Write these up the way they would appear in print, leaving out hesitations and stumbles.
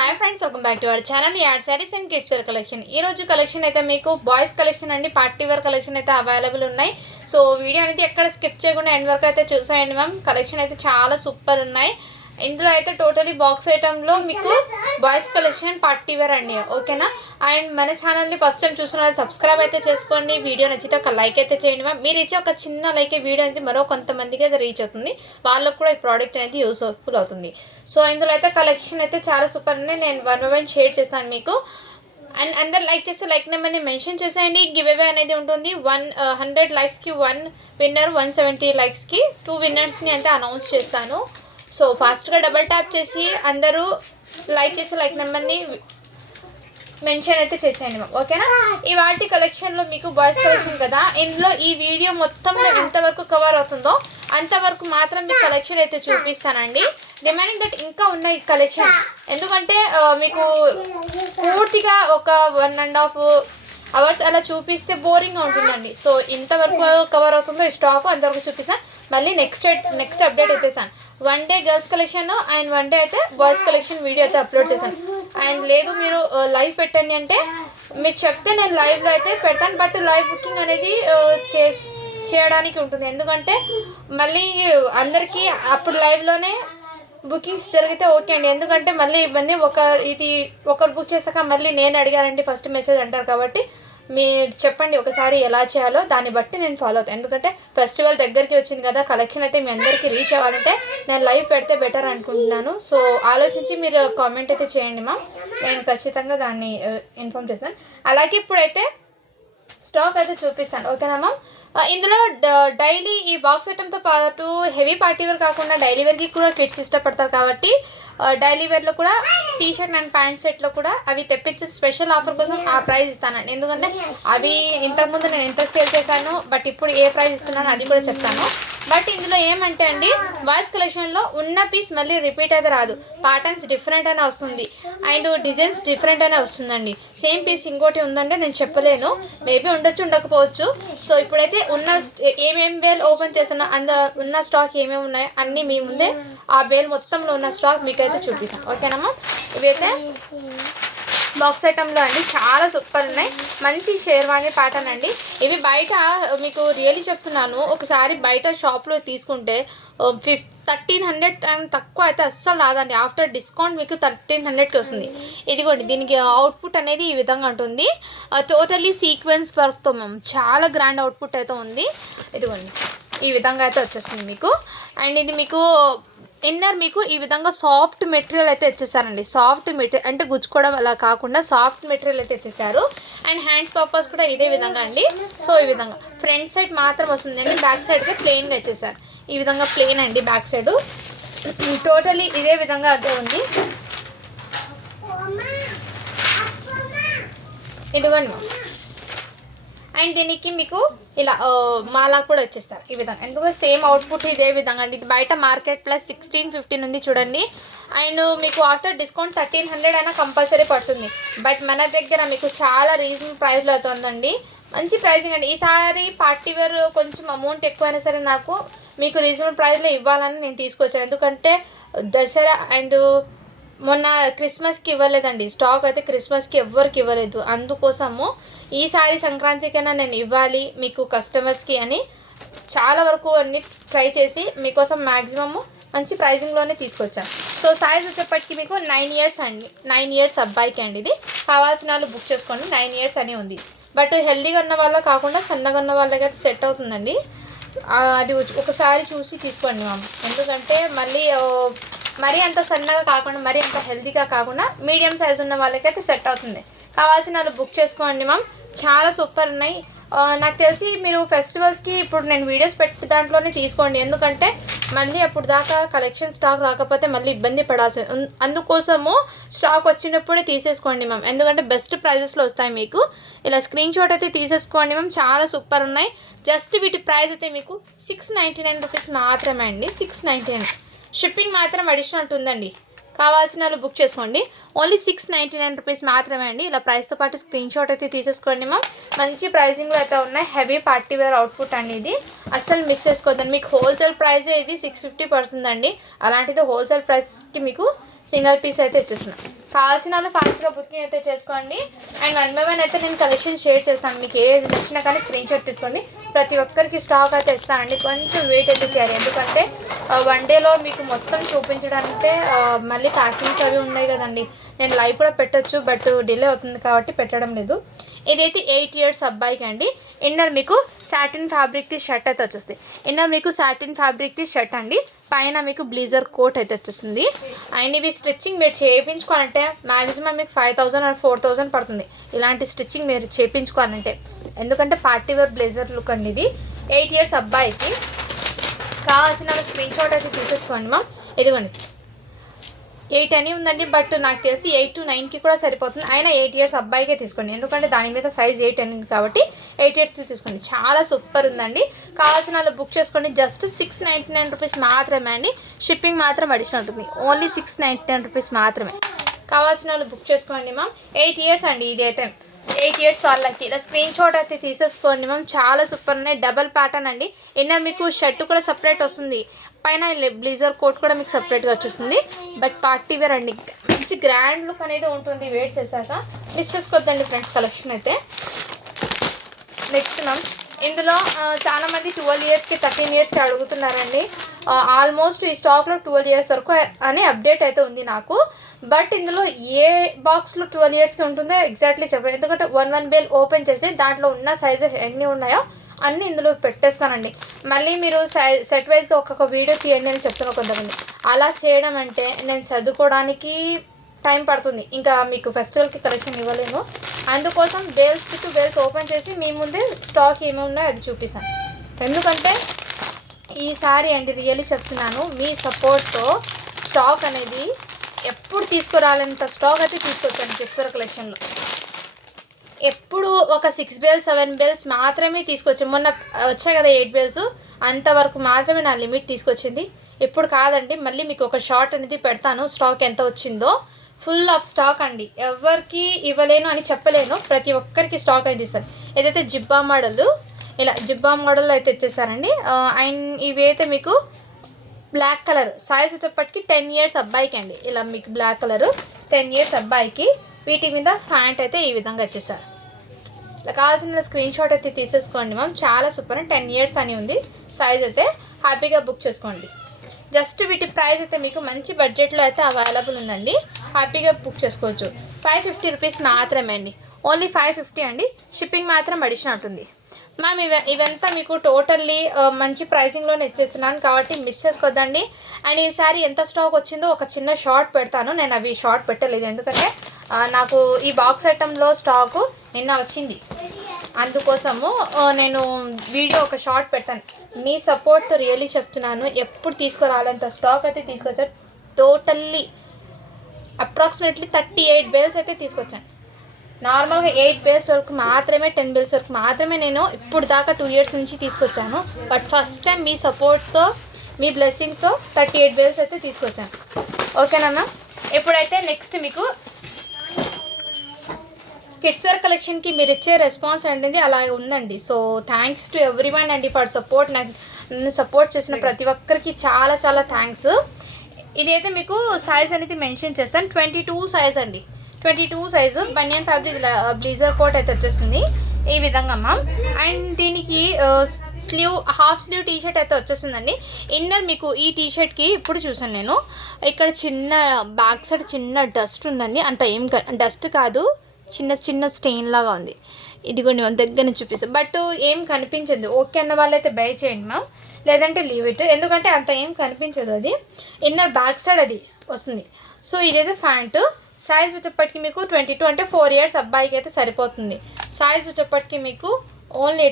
Hi friends, welcome back to our channel ad sarees and kids wear collection. ఈ రోజు collection అయితే మీకు boys collection అండి, పార్టీ వేర్ కలెక్షన్ అయితే అవైలబుల్ ఉన్నాయి. సో వీడియో అనేది ఎక్కడ స్కిప్ చేయకుండా ఎండ్ వరకు అయితే చూసేయండి మ్యామ్. కలెక్షన్ అయితే చాలా సూపర్ ఉన్నాయి. ఇందులో అయితే టోటలీ బాక్స్ ఐటెంలో మీకు బాయ్స్ కలెక్షన్ పార్టీ వేర్ అండి, ఓకేనా. అండ్ మన ఛానల్ని ఫస్ట్ టైం చూసిన వాళ్ళు సబ్స్క్రైబ్ అయితే చేసుకోండి. వీడియో నచ్చితే ఒక లైక్ అయితే చేయండి మ్యామ్. మీరు ఇచ్చే ఒక చిన్న లైక్ వీడియో అనేది మరో కొంతమందికి అయితే రీచ్ అవుతుంది, వాళ్ళకు కూడా ఈ ప్రోడక్ట్ అనేది యూస్ఫుల్ అవుతుంది. సో ఇందులో అయితే కలెక్షన్ అయితే చాలా సూపర్ ఉన్నాయి. నేను 1 by 1 షేర్ చేస్తాను మీకు. అండ్ అందరు లైక్ చేస్తే లైక్ నెంబర్ని మెన్షన్ చేసేయండి. గివ్ అవే అనేది ఉంటుంది. 100 లైక్స్కి 1 విన్నర్, 170 లైక్స్కి 2 విన్నర్స్ని అయితే అనౌన్స్ చేస్తాను. సో ఫాస్ట్గా డబల్ ట్యాప్ చేసి అందరూ లైక్ చేసి లైక్ నెంబర్ని మెన్షన్ అయితే చేసేయండి మ్యామ్, ఓకేనా. ఈ వాటి కలెక్షన్లో మీకు బాయ్స్ కలెక్షన్ కదా, ఇందులో ఈ వీడియో మొత్తంలో ఎంతవరకు కవర్ అవుతుందో అంతవరకు మాత్రం మీకు కలెక్షన్ అయితే చూపిస్తానండి. రిమైనింగ్ దట్ ఇంకా ఉన్నాయి కలెక్షన్, ఎందుకంటే మీకు పూర్తిగా ఒక 1.5 అవర్స్ అలా చూపిస్తే బోరింగ్గా ఉంటుందండి. సో ఇంతవరకు కవర్ అవుతుందో ఈ స్టాక్ అంతవరకు చూపిస్తాను. మళ్ళీ నెక్స్ట్ అప్డేట్ అయితే ఇస్తాను. 1 day girls collection and 1 day అయితే బాయ్స్ కలెక్షన్ వీడియో అయితే అప్లోడ్ చేస్తాను. అండ్ లేదు మీరు లైవ్ పెట్టండి అంటే మీరు చెప్తే నేను లైవ్లో అయితే పెడతాను. బట్ లైవ్ బుకింగ్ అనేది చేయడానికి ఉంటుంది, ఎందుకంటే మళ్ళీ అందరికీ అప్పుడు లైవ్లోనే బుకింగ్స్ జరిగితే ఓకే అండి. ఎందుకంటే మళ్ళీ ఇవన్నీ ఒకరు బుక్ చేశాక మళ్ళీ నేను అడిగానండి ఫస్ట్ మెసేజ్ అంటారు. కాబట్టి మీరు చెప్పండి ఒకసారి ఎలా చేయాలో, దాన్ని బట్టి నేను ఫాలో అవుతాను. ఎందుకంటే ఫెస్టివల్ దగ్గరికి వచ్చింది కదా, కలెక్షన్ అయితే మీ అందరికీ రీచ్ అవ్వాలంటే నేను లైవ్ పెడితే బెటర్ అనుకుంటున్నాను. సో ఆలోచించి మీరు కామెంట్ అయితే చేయండి మా, నేను ఖచ్చితంగా దాన్ని ఇన్ఫామ్ చేస్తాను. అలాగే ఇప్పుడైతే స్టాక్ అయితే చూపిస్తాను, ఓకేనా మ్యామ్. ఇందులో డైలీ ఈ బాక్స్ ఐటెంతో పాటు హెవీ పార్టీ వేర్ కాకుండా డైలీ వేర్కి కూడా కిడ్స్ ఇష్టపడతారు. కాబట్టి డైలీ వేర్లో కూడా టీ షర్ట్ అండ్ ప్యాంట్ సెట్లో కూడా అవి తెప్పించే స్పెషల్ ఆఫర్ కోసం ఆ ప్రైస్ ఇస్తానండి. ఎందుకంటే అవి ఇంతకుముందు నేను ఎంత సేల్ చేశాను, బట్ ఇప్పుడు ఏ ప్రైస్ ఇస్తున్నానో అది కూడా చెప్తాను. బట్ ఇందులో ఏమంటే అండి, బాయ్స్ కలెక్షన్లో ఉన్న పీస్ మళ్ళీ రిపీట్ అయితే రాదు. ప్యాటర్న్స్ డిఫరెంట్ అయినా వస్తుంది అండ్ డిజైన్స్ డిఫరెంట్ అయినా వస్తుందండి. సేమ్ పీస్ ఇంకోటి ఉందంటే నేను చెప్పలేను, మేబీ ఉండొచ్చు ఉండకపోవచ్చు. సో ఇప్పుడైతే ఉన్న ఏమేమి బేల్ ఓపెన్ చేసిన ఉన్న స్టాక్ ఏమేమి ఉన్నాయో అన్నీ మీ ముందే ఆ బేల్ మొత్తంలో ఉన్న స్టాక్ మీకు అయితే చూపిస్తాను, ఓకేనమ్మా. ఇవైతే బాక్స్ ఐటెంలో అండి చాలా సూపర్ ఉన్నాయి. మంచి షేర్వాణి ప్యాటర్న్ అండి. ఇవి బయట మీకు రియల్లీ చెప్తున్నాను, ఒకసారి బయట షాప్లో తీసుకుంటే 1300 అండ్ తక్కువ అయితే అస్సలు రాదండి. ఆఫ్టర్ డిస్కౌంట్ మీకు 1300కి వస్తుంది. ఇదిగోండి, దీనికి అవుట్పుట్ అనేది ఈ విధంగా ఉంటుంది. టోటలీ సీక్వెన్స్ వర్క్తో మేము చాలా గ్రాండ్ అవుట్పుట్ అయితే ఉంది. ఇదిగోండి ఈ విధంగా అయితే వచ్చేస్తుంది మీకు. అండ్ ఇది మీకు ఇన్నర్ మీకు ఈ విధంగా సాఫ్ట్ మెటీరియల్ అయితే ఇచ్చేసారండి. సాఫ్ట్ మెటీరియల్ అంటే గుచ్చుకోవడం అలా కాకుండా సాఫ్ట్ మెటీరియల్ అయితే ఇచ్చేసారు. అండ్ హ్యాండ్స్ పర్పస్ కూడా ఇదే విధంగా అండి. సో ఈ విధంగా ఫ్రంట్ సైడ్ మాత్రం వస్తుందండి, బ్యాక్ సైడ్కి ప్లెయిన్గా ఇచ్చేసారు. ఈ విధంగా ప్లెయిన్ అండి బ్యాక్ సైడ్. టోటలీ ఇదే విధంగా అదే ఉంది. ఇదిగోండి. అండ్ దీనికి మీకు ఇలా మాలా కూడా వచ్చేస్తారు ఈ విధంగా, ఎందుకంటే సేమ్ అవుట్పుట్ ఇదే విధంగా అండి. ఇది బయట మార్కెట్ ప్లస్ 1650 ఉంది చూడండి. అండ్ మీకు ఆఫ్టర్ డిస్కౌంట్ 1300 అయినా కంపల్సరీ పడుతుంది. బట్ మన దగ్గర మీకు చాలా రీజనబుల్ ప్రైస్లో అవుతుందండి. మంచి ప్రైసింగ్ అండి. ఈసారి పార్టీ వేర్ కొంచెం అమౌంట్ ఎక్కువైనా సరే నాకు మీకు రీజనబుల్ ప్రైస్లో ఇవ్వాలని నేను తీసుకొచ్చాను. ఎందుకంటే దసరా అండ్ మొన్న క్రిస్మస్కి ఇవ్వలేదండి స్టాక్ అయితే, క్రిస్మస్కి ఎవ్వరికి ఇవ్వలేదు. అందుకోసము ఈసారి సంక్రాంతికైనా నేను ఇవ్వాలి మీకు కస్టమర్స్కి అని చాలా వరకు అన్ని ట్రై చేసి మీకోసం మ్యాక్సిమము మంచి ప్రైజింగ్లోనే తీసుకొచ్చాను. సో సైజ్ వచ్చేప్పటికి మీకు 9 ఇయర్స్ అండి, 9 ఇయర్స్ అబ్బాయికి అండి. ఇది కావాల్సిన వాళ్ళు బుక్ చేసుకోండి. 9 ఇయర్స్ అని ఉంది. బట్ హెల్దీగా ఉన్న వాళ్ళ కాకుండా సన్నగా ఉన్న వాళ్ళకి అయితే సెట్ అవుతుందండి. అది ఒకసారి చూసి తీసుకోండి మ్యామ్. ఎందుకంటే మరీ అంత సన్నగా కాకుండా మరీ అంత హెల్తీగా కాకుండా మీడియం సైజ్ ఉన్న వాళ్ళకైతే సెట్ అవుతుంది. కావాల్సిన వాళ్ళు బుక్ చేసుకోండి మ్యామ్. చాలా సూపర్ ఉన్నాయి. నాకు తెలిసి మీరు ఫెస్టివల్స్కి ఇప్పుడు నేను వీడియోస్ పెట్టి దాంట్లోనే తీసుకోండి, ఎందుకంటే మళ్ళీ అప్పుడు దాకా కలెక్షన్ స్టాక్ రాకపోతే మళ్ళీ ఇబ్బంది పడాల్సి. అందుకోసము స్టాక్ వచ్చినప్పుడే తీసేసుకోండి మ్యామ్, ఎందుకంటే బెస్ట్ ప్రైజెస్లో వస్తాయి మీకు. ఇలా స్క్రీన్ షాట్ అయితే తీసేసుకోండి మ్యామ్. చాలా సూపర్ ఉన్నాయి. జస్ట్ వీటి ప్రైస్ అయితే మీకు 699 రూపీస్ మాత్రమే అండి. 699. షిప్పింగ్ మాత్రం అడిషనల్ ఉంటుందండి. కావాల్సిన వాళ్ళు బుక్ చేసుకోండి. ఓన్లీ 699 రూపీస్ మాత్రమే అండి. ఇలా ప్రైస్తో పాటు స్క్రీన్ షాట్ అయితే తీసేసుకోండి మ్యామ్. మంచి ప్రైజింగ్లో అయితే ఉన్నాయి. హెవీ పార్టీ వేర్ అవుట్పుట్ అండి ఇది, అస్సలు మిస్ చేసుకోవద్దండి. మీకు హోల్సేల్ ప్రైజే ఇది 650 పడుతుందండి. అలాంటిది హోల్సేల్ ప్రైస్కి మీకు సింగిల్ పీస్ అయితే ఇచ్చేస్తున్నాను. కావాల్సిన వాళ్ళు ఫాస్ట్గా బుకింగ్ అయితే చేసుకోండి. అండ్ 1 by 1 అయితే నేను కలెక్షన్ షేర్ చేస్తాను. మీకు ఏది నచ్చినా కానీ స్క్రీన్ షాట్ తీసుకోండి. ప్రతి ఒక్కరికి స్టాక్ అయితే ఇస్తానండి. కొంచెం వెయిట్ అయితే చేయాలి, ఎందుకంటే 1 డేలో మీకు మొత్తం చూపించడానికే మళ్ళీ ప్యాకింగ్స్ అవి ఉన్నాయి కదండి. నేను లైవ్ కూడా పెట్టచ్చు, బట్ డిలే అవుతుంది కాబట్టి పెట్టడం లేదు. ఇదైతే 8 years అబ్బాయికి అండి. ఇన్నర్ మీకు సాటిన్ ఫ్యాబ్రిక్ది షర్ట్ అయితే వచ్చేస్తుంది. ఇన్నర్ మీకు సాటిన్ ఫ్యాబ్రిక్ది షర్ట్ అండి, పైన మీకు బ్లీజర్ కోట్ అయితే వచ్చేస్తుంది. అండ్ ఇవి స్టిచ్చింగ్ మీరు చేయించుకోవాలంటే మ్యాక్సిమం మీకు 5000 or 4000 పడుతుంది ఇలాంటి స్టిచ్చింగ్ మీరు చేయించుకోవాలంటే, ఎందుకంటే పార్టీ వేర్ బ్లేజర్ లుక్ అండి ఇది. 8 years అబ్బాయికి కావాల్సిన స్క్రీన్ షాట్ అయితే తీసేసుకోండి మ్యామ్. ఇదిగోండి 8 అని ఉందండి, బట్ నాకు తెలిసి 8 to 9కి కూడా సరిపోతుంది. అయినా 8 years అబ్బాయికే తీసుకోండి, ఎందుకంటే దాని మీద సైజ్ 8 అనింది కాబట్టి 8 years తీసుకోండి. చాలా సూపర్ ఉందండి. కావాల్సిన వాళ్ళు బుక్ చేసుకోండి. జస్ట్ 699 రూపీస్ మాత్రమే అండి. షిప్పింగ్ మాత్రం అడిషనల్ ఉంటుంది. ఓన్లీ 699 రూపీస్ మాత్రమే. కావాల్సిన వాళ్ళు బుక్ చేసుకోండి మ్యామ్. 8 years అండి ఇది అయితే. 8 years వాళ్ళకి ఇలా స్క్రీన్ షాట్ అయితే తీసేసుకోండి మ్యామ్. చాలా సూపర్ ఉన్నాయి. డబల్ ప్యాటర్న్ అండి. ఇన్నర్ మీకు షర్ట్ కూడా సపరేట్ వస్తుంది, పైన బ్లీజర్ కోట్ కూడా మీకు సపరేట్గా వచ్చేస్తుంది. బట్ పార్టీ వేర్ అండి, మంచి గ్రాండ్ లుక్ అనేది ఉంటుంది వేర్ చేశాక. మిస్ చేసుకోవద్దండి ఫ్రెండ్స్ కలెక్షన్ అయితే. నెక్స్ట్ మ్యామ్, ఇందులో చాలామంది 12 yearsకి 13 yearsకి అడుగుతున్నారండి. ఆల్మోస్ట్ ఈ స్టాక్లో 12 years వరకు అని అప్డేట్ అయితే ఉంది నాకు. బట్ ఇందులో ఏ బాక్స్లో 12 yearsకి ఉంటుందో ఎగ్జాక్ట్లీ చెప్పండి, ఎందుకంటే 1 bale ఓపెన్ చేస్తే దాంట్లో ఉన్న సైజెస్ ఎన్ని ఉన్నాయో అన్నీ ఇందులో పెట్టేస్తానండి. మళ్ళీ మీరు సెట్ వైజ్గా ఒక్కొక్క వీడియో తీయండి అని చెప్తున్నా కొంతమంది. అలా చేయడం అంటే నేను చదువుకోవడానికి టైం పడుతుంది, ఇంకా మీకు ఫెస్టివల్కి కలెక్షన్ ఇవ్వలేను. అందుకోసం బేల్స్ టు బేల్స్ ఓపెన్ చేసి మీ ముందే స్టాక్ ఏమేమి ఉన్నాయో అది చూపిస్తాను. ఎందుకంటే ఈసారి అండి రియల్లీ చెప్తున్నాను, మీ సపోర్ట్తో స్టాక్ అనేది ఎప్పుడు తీసుకురాలంత స్టాక్ అయితే తీసుకొచ్చాను కిడ్స్వేర్ కలెక్షన్లో. ఎప్పుడు ఒక 6 bales 7 bales మాత్రమే తీసుకొచ్చాను. మొన్న వచ్చాయి కదా 8 bales, అంతవరకు మాత్రమే నా లిమిట్ తీసుకొచ్చింది. ఇప్పుడు కాదండి, మళ్ళీ మీకు ఒక షార్ట్ అనేది పెడతాను స్టాక్ ఎంత వచ్చిందో. ఫుల్ ఆఫ్ స్టాక్ అండి, ఎవరికి ఇవ్వలేను అని చెప్పలేను, ప్రతి ఒక్కరికి స్టాక్ అయితే ఇస్తాను. ఏదైతే జిబ్బా మోడల్, ఇలా జిబ్బా మోడల్ అయితే ఇచ్చేస్తారండి. అండ్ ఇవి అయితే మీకు బ్లాక్ కలర్ సైజ్ వచ్చేప్పటికి 10 years అబ్బాయికి అండి. ఇలా మీకు బ్లాక్ కలరు 10 years అబ్బాయికి. వీటి మీద ప్యాంట్ అయితే ఈ విధంగా వచ్చేసారు. ఇలా కావాల్సిన స్క్రీన్ షాట్ అయితే తీసేసుకోండి మ్యామ్. చాలా సూపర్. 10 years అని ఉంది సైజ్ అయితే. హ్యాపీగా బుక్ చేసుకోండి. జస్ట్ వీటి ప్రైస్ అయితే మీకు మంచి బడ్జెట్లో అయితే అవైలబుల్ ఉందండి. హ్యాపీగా బుక్ చేసుకోవచ్చు. 550 రూపీస్ మాత్రమే అండి. ఓన్లీ 550 అండి. షిప్పింగ్ మాత్రం అడిషనల్ ఉంటుంది మ్యామ్. ఇవంతా మీకు టోటల్లీ మంచి ప్రైజింగ్లోనే ఇస్తున్నాను కాబట్టి మిస్ చేసుకోవద్దండి. అండ్ ఈసారి ఎంత స్టాక్ వచ్చిందో ఒక చిన్న షార్ట్ పెడతాను. నేను అవి షార్ట్ పెట్టలేదు, ఎందుకంటే నాకు ఈ బాక్స్ ఐటెంలో స్టాకు నిన్న వచ్చింది, అందుకోసము నేను వీడియో ఒక షార్ట్ పెట్టాను. మీ సపోర్ట్తో రియల్లీ చెప్తున్నాను, ఎప్పుడు తీసుకురాలంత స్టాక్ అయితే తీసుకొచ్చాను. టోటల్లీ అప్రాక్సిమేట్లీ 38 bales అయితే తీసుకొచ్చాను. నార్మల్గా 8 bales వరకు మాత్రమే, 10 bales వరకు మాత్రమే నేను ఇప్పుడు దాకా 2 years నుంచి తీసుకొచ్చాను. బట్ ఫస్ట్ టైం మీ సపోర్ట్తో, మీ బ్లెస్సింగ్స్తో 38 bales అయితే తీసుకొచ్చాను. ఓకేనా? ఇప్పుడైతే నెక్స్ట్ మీకు కిడ్స్వేర్ కలెక్షన్కి మీరు ఇచ్చే రెస్పాన్స్ అనేది అలా ఉందండి. సో థ్యాంక్స్ టు ఎవ్రీవన్ అండి ఫర్ సపోర్ట్. నన్ను సపోర్ట్ చేసిన ప్రతి ఒక్కరికి చాలా చాలా థ్యాంక్స్. ఇదైతే మీకు సైజ్ అనేది మెన్షన్ చేస్తాను. 22 సైజ్ అండి. 22 సైజు బనియన్ ఫ్యాబ్రిక్ బ్లీజర్ కోట్ అయితే వచ్చేస్తుంది ఈ విధంగా అమ్మ. అండ్ దీనికి హాఫ్ స్లీవ్ టీషర్ట్ అయితే వచ్చేస్తుందండి. ఇన్నర్ మీకు ఈ టీషర్ట్కి ఇప్పుడు చూసాను నేను, ఇక్కడ చిన్న బ్యాక్ సైడ్ చిన్న డస్ట్ ఉందండి. అంత ఏం డస్ట్ కాదు, చిన్న చిన్న స్టెయిన్ లాగా ఉంది. ఇదిగోండి దగ్గర నుంచి చూపిస్తాను, బట్ ఏం కనిపించదు. ఓకే అన్న వాళ్ళైతే బై చేయండి మ్యామ్, లేదంటే లీవ్ ఇట్, ఎందుకంటే అంత ఏం కనిపించదు. అది ఇన్నర్ బ్యాక్ సైడ్ అది వస్తుంది. సో ఇదైతే ప్యాంటు. సైజ్ వచ్చేప్పటికి మీకు 22 అంటే 4 years అబ్బాయికి అయితే సరిపోతుంది. సైజ్ వచ్చేప్పటికి మీకు ఓన్లీ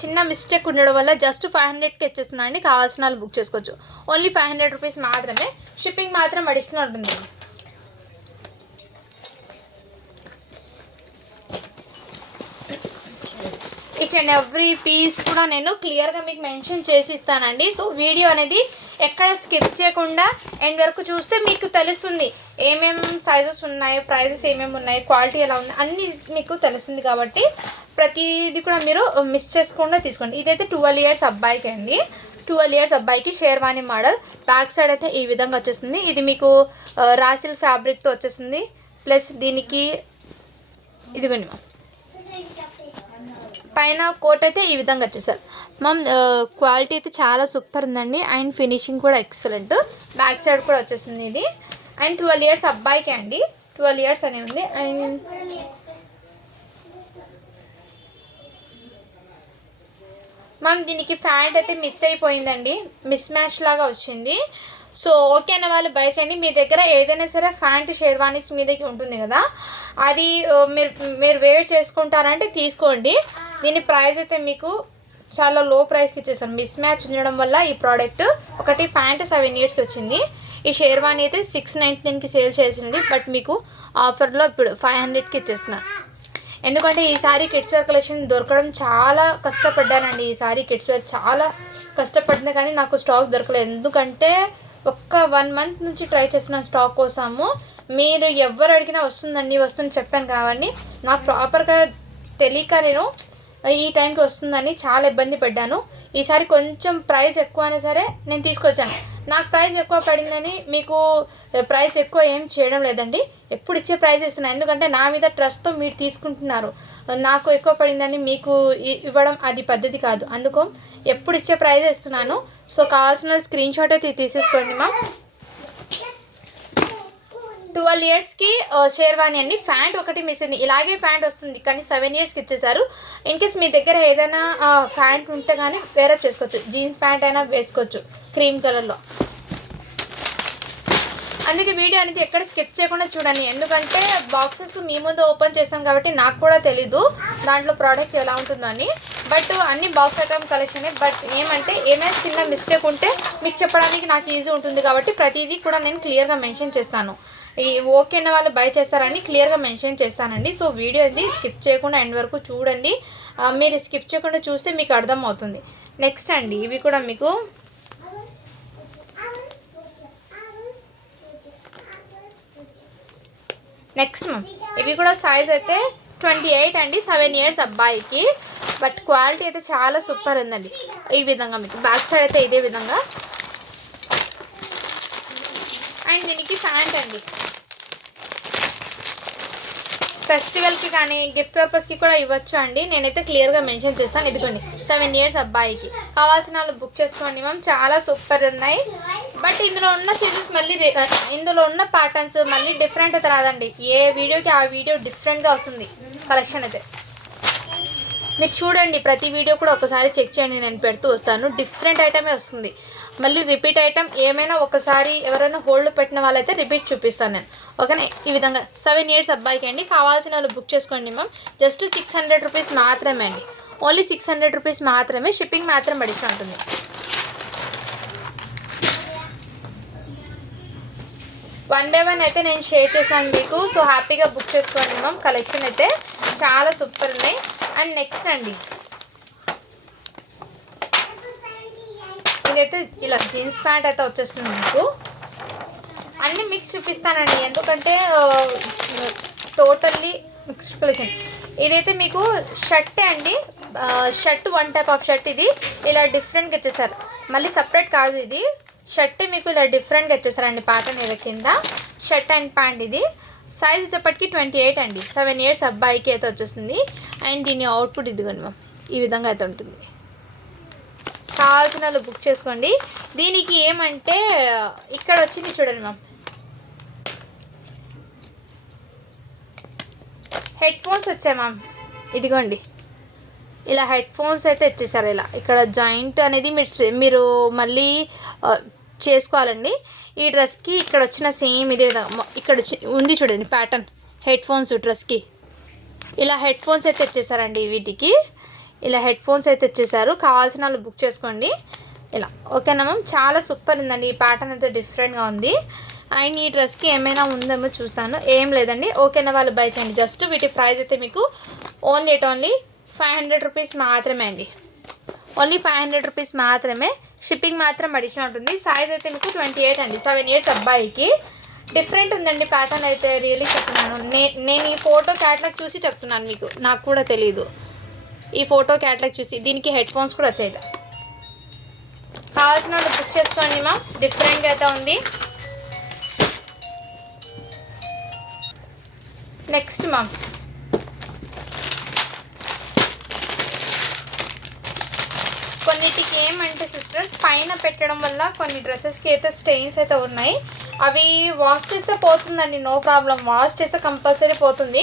చిన్న మిస్టేక్ ఉండడం వల్ల జస్ట్ 500కి వచ్చేస్తున్నాను అండి. కావాల్సిన వాళ్ళు బుక్ చేసుకోవచ్చు. ఓన్లీ 500 రూపీస్ మాత్రమే. షిప్పింగ్ మాత్రం అడిషనల్ ఉంటుంది. ఈ అండ్ ఎవ్రీ పీస్ కూడా నేను క్లియర్గా మీకు మెన్షన్ చేసి ఇస్తానండి. సో వీడియో అనేది ఎక్కడ స్కిప్ చేయకుండా ఎండ్ వరకు చూస్తే మీకు తెలుస్తుంది ఏమేమి సైజెస్ ఉన్నాయి, ప్రైజెస్ ఏమేమి ఉన్నాయి, క్వాలిటీ ఎలా ఉంది అన్నీ మీకు తెలుస్తుంది. కాబట్టి ప్రతిదీ కూడా మీరు మిస్ చేసుకుండా తీసుకోండి. ఇదైతే 12 ఇయర్స్ అబ్బాయికి అండి. 12 ఇయర్స్ అబ్బాయికి షేర్వానీ మోడల్. బ్యాక్ సైడ్ అయితే ఈ విధంగా వచ్చేస్తుంది. ఇది మీకు రాసిల్ ఫ్యాబ్రిక్తో వచ్చేస్తుంది. ప్లస్ దీనికి ఇదిగోండి మ్యామ్ పైన కోట్ అయితే ఈ విధంగా వచ్చేసారు మ్యామ్. క్వాలిటీ అయితే చాలా సూపర్ ఉందండి. అండ్ ఫినిషింగ్ కూడా ఎక్సలెంట్. బ్యాక్ సైడ్ కూడా వచ్చేస్తుంది ఇది. అండ్ 12 ఇయర్స్ అబ్బాయికి అండి. 12 ఇయర్స్ అనే ఉంది. అండ్ మ్యామ్ దీనికి ప్యాంట్ అయితే మిస్ అయిపోయిందండి, మిస్ మ్యాచ్ లాగా వచ్చింది. సో ఓకే అన్న వాళ్ళు బై చేయండి. మీ దగ్గర ఏదైనా సరే ప్యాంట్ షేర్వానీస్ మీదకి ఉంటుంది కదా, అది మీరు వేర్ చేసుకుంటారంటే తీసుకోండి. దీని ప్రైస్ అయితే మీకు చాలా లో ప్రైస్కి ఇచ్చేస్తాను. మిస్ మ్యాచ్ ఉండడం వల్ల ఈ ప్రోడక్ట్ ఒకటి ప్యాంట్ 7 ఇయర్స్కి వచ్చింది. ఈ షేర్వానీ అయితే 699కి సేల్ చేసింది. బట్ మీకు ఆఫర్లో ఇప్పుడు 500కి ఇచ్చేస్తున్నాను. ఎందుకంటే ఈసారి కిడ్స్ వేర్ కలెక్షన్ దొరకడం చాలా కష్టపడ్డానండి. ఈసారి కిడ్స్ వేర్ చాలా కష్టపడినా కానీ నాకు స్టాక్ దొరకలేదు. ఎందుకంటే ఒక్క 1 మంత్ నుంచి ట్రై చేసిన స్టాక్ కోసము. మీరు ఎవరు అడిగినా వస్తుందండి వస్తుంది చెప్పాను కాబట్టి నాకు ప్రాపర్గా తెలియక నేను ఈ టైంకి వస్తుందని చాలా ఇబ్బంది పడ్డాను. ఈసారి కొంచెం ప్రైస్ ఎక్కువ అయినా సరే నేను తీసుకొచ్చాను. నాకు ప్రైస్ ఎక్కువ పడిందని మీకు ప్రైస్ ఎక్కువ ఏం చేయడం లేదండి. ఎప్పుడు ఇచ్చే ప్రైస్ ఇస్తున్నాను. ఎందుకంటే నా మీద ట్రస్ట్తో మీరు తీసుకుంటున్నారు. నాకు ఎక్కువ పడిందని మీకు ఇవ్వడం అది పద్ధతి కాదు. అందుకు ఎప్పుడు ఇచ్చే ప్రైస్ ఇస్తున్నాను. సో కావాల్సిన స్క్రీన్ షాట్ అయితే తీసేసుకోండి మా. 12 ఇయర్స్కి షేర్వానీ అండి. ప్యాంట్ ఒకటి మిస్ అయింది. ఇలాగే ప్యాంట్ వస్తుంది కానీ 7 ఇయర్స్కి ఇచ్చేసారు. ఇన్కేస్ మీ దగ్గర ఏదైనా ప్యాంట్ ఉంటే కానీ వేరప్ చేసుకోవచ్చు. జీన్స్ ప్యాంట్ అయినా వేసుకోవచ్చు క్రీమ్ కలర్లో. అందుకే వీడియో అనేది ఎక్కడ స్కిప్ చేయకుండా చూడండి. ఎందుకంటే బాక్సెస్ మీ ముందు ఓపెన్ చేస్తాం కాబట్టి నాకు కూడా తెలీదు దాంట్లో ప్రోడక్ట్ ఎలా ఉంటుందో అని. బట్ అన్ని బాక్స్ ఐటమ్ కలెక్షనే. బట్ ఏమంటే ఏమైనా చిన్న మిస్టేక్ ఉంటే మీకు చెప్పడానికి నాకు ఈజీ ఉంటుంది కాబట్టి ప్రతిదీ కూడా నేను క్లియర్గా మెన్షన్ చేస్తాను. ఈ ఓకే అన్న వాళ్ళు బై చేస్తారని క్లియర్గా మెన్షన్ చేస్తానండి. సో వీడియో అనేది స్కిప్ చేయకుండా ఎండ్ వరకు చూడండి. మీరు స్కిప్ చేయకుండా చూస్తే మీకు అర్థమవుతుంది. నెక్స్ట్ అండి ఇవి కూడా మీకు నెక్స్ట్ మ్యామ్ ఇవి కూడా సైజ్ అయితే 28 అండి. 7 ఇయర్స్ అబ్బాయికి. బట్ క్వాలిటీ అయితే చాలా సూపర్ ఉందండి. ఈ విధంగా మీకు బ్యాక్ సైడ్ అయితే ఇదే విధంగా. అండ్ దీనికి ప్యాంట్ అండి. ఫెస్టివల్కి కానీ గిఫ్ట్ పర్పస్కి కూడా ఇవ్వచ్చు అండి. నేనైతే క్లియర్గా మెన్షన్ చేస్తాను. ఇదిగోండి 7 ఇయర్స్ అబ్బాయికి. కావాల్సిన వాళ్ళు బుక్ చేసుకోండి మ్యామ్. చాలా సూపర్ ఉన్నాయి. బట్ ఇందులో ఉన్న సీజన్స్ మళ్ళీ ఇందులో ఉన్న ప్యాటర్న్స్ మళ్ళీ డిఫరెంట్ అయితే రాదండి. ఏ వీడియోకి ఆ వీడియో డిఫరెంట్గా వస్తుంది కలెక్షన్ అయితే. మీరు చూడండి ప్రతి వీడియో కూడా ఒకసారి చెక్ చేయండి. నేను పెడుతూ వస్తాను. డిఫరెంట్ ఐటమే వస్తుంది. మళ్ళీ రిపీట్ ఐటమ్ ఏమైనా ఒకసారి ఎవరైనా హోల్డ్ పెట్టిన వాళ్ళైతే రిపీట్ చూపిస్తాను నేను. ఓకేనా. ఈ విధంగా 7 ఇయర్స్ అబ్బాయికి అండి. కావాల్సిన వాళ్ళు బుక్ చేసుకోండి మ్యామ్. జస్ట్ 600 రూపీస్ మాత్రమే అండి. ఓన్లీ 600 రూపీస్ మాత్రమే. షిప్పింగ్ మాత్రం అడిషన్ ఉంటుంది. వన్ బై వన్ అయితే నేను షేర్ చేస్తాను మీకు. సో హ్యాపీగా బుక్ చేసుకోండి మ్యామ్. కలెక్షన్ అయితే చాలా సూపర్ ఉన్నాయి. అండ్ నెక్స్ట్ అండి ఇదైతే ఇలా జీన్స్ ప్యాంట్ అయితే వచ్చేస్తుంది మీకు. అన్నీ మిక్స్ చూపిస్తానండి ఎందుకంటే టోటల్లీ మిక్స్డ్ కలెక్షన్. ఇదైతే మీకు షర్టే అండి. Shirt one type of shirt. ఇది ఇలా డిఫరెంట్గా ఇచ్చేసారు. మళ్ళీ సపరేట్ కాదు ఇది షర్ట్. మీకు ఇలా డిఫరెంట్గా ఇచ్చేసారండి ప్యాటర్న్. ఇది కింద షర్ట్ అండ్ ప్యాంట్. ఇది సైజ్ వచ్చేప్పటికి 28 అండి. 7 ఇయర్స్ అబ్బాయికి అయితే వచ్చేస్తుంది. అండ్ దీని అవుట్పుట్ ఇదిగోండి మ్యామ్. ఈ విధంగా అయితే ఉంటుంది. కావాల్సిన వాళ్ళు బుక్ చేసుకోండి. దీనికి ఏమంటే ఇక్కడ వచ్చింది చూడండి మ్యామ్. హెడ్ ఫోన్స్ వచ్చాయి మ్యామ్. ఇదిగోండి ఇలా హెడ్ ఫోన్స్ అయితే ఇచ్చేసారు. ఇలా ఇక్కడ జాయింట్ అనేది మీరు మళ్ళీ చేసుకోవాలండి. ఈ డ్రెస్కి ఇక్కడ వచ్చిన సేమ్ ఇదే విధంగా ఇక్కడ ఉంది చూడండి ప్యాటర్న్. హెడ్ ఫోన్స్ డ్రెస్కి ఇలా హెడ్ ఫోన్స్ అయితే ఇచ్చేసారండి. వీటికి ఇలా హెడ్ ఫోన్స్ అయితే ఇచ్చేసారు. కావాల్సిన వాళ్ళు బుక్ చేసుకోండి ఇలా. ఓకేనా మ్యామ్. చాలా సూపర్ ఉందండి. ఈ ప్యాటర్న్ అయితే డిఫరెంట్గా ఉంది. అండ్ ఈ డ్రెస్కి ఏమైనా ఉందేమో చూస్తాను. ఏం లేదండి. ఓకేనా వాళ్ళు బై చేయండి. జస్ట్ వీటి ప్రైస్ అయితే మీకు ఓన్లీ 500 రూపీస్ మాత్రమే అండి. ఓన్లీ 500 రూపీస్ మాత్రమే. షిప్పింగ్ మాత్రం అడిషనల్ ఉంటుంది. సైజ్ అయితే మీకు 28 అండి. 7 ఇయర్స్ అబ్బాయికి. డిఫరెంట్ ఉందండి ప్యాటర్న్ అయితే, రియల్లీ చెప్తున్నాను. నేను ఈ ఫోటో క్యాటలాగ్ చూసి చెప్తున్నాను మీకు, నాకు కూడా తెలీదు. ఈ ఫోటో క్యాటలాగ్ చూసి దీనికి హెడ్ ఫోన్స్ కూడా వచ్చాయి. కావాల్సిన వాళ్ళు బుక్ చేసుకోండి మా. డిఫరెంట్గా అయితే ఉంది. నెక్స్ట్ మా కొన్నిటికి ఏమంటే సిస్టర్స్, పైన పెట్టడం వల్ల కొన్ని డ్రెస్సెస్కి అయితే స్టెయిన్స్ అయితే ఉన్నాయి. అవి వాష్ చేస్తే పోతుందండి, నో ప్రాబ్లం. వాష్ చేస్తే కంపల్సరీ పోతుంది.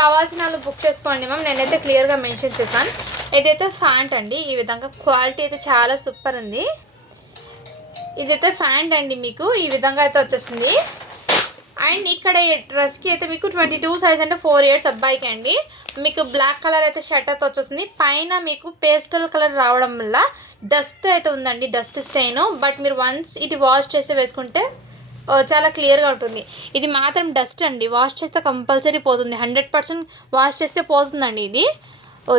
కావాల్సిన వాళ్ళు బుక్ చేసుకోండి మ్యామ్. నేనైతే క్లియర్గా మెన్షన్ చేస్తాను. ఇదైతే ఫ్యాంట్ అండి. ఈ విధంగా క్వాలిటీ అయితే చాలా సూపర్ ఉంది. ఇదైతే ఫ్యాంట్ అండి, మీకు ఈ విధంగా అయితే వచ్చేస్తుంది. అండ్ ఇక్కడ ఈ డ్రెస్కి అయితే మీకు 22 సైజ్ అంటే 4 ఇయర్స్ అబ్బాయికి అండి. మీకు బ్లాక్ కలర్ అయితే షర్ట్ అయితే వచ్చేస్తుంది. పైన మీకు పేస్టల్ కలర్ రావడం వల్ల డస్ట్ అయితే ఉందండి, డస్ట్ స్టెయిన్. బట్ మీరు వన్స్ ఇది వాష్ చేసి వేసుకుంటే చాలా క్లియర్గా ఉంటుంది. ఇది మాత్రం డస్ట్ అండి, వాష్ చేస్తే కంపల్సరీ పోతుంది. 100% వాష్ చేస్తే పోతుందండి ఇది.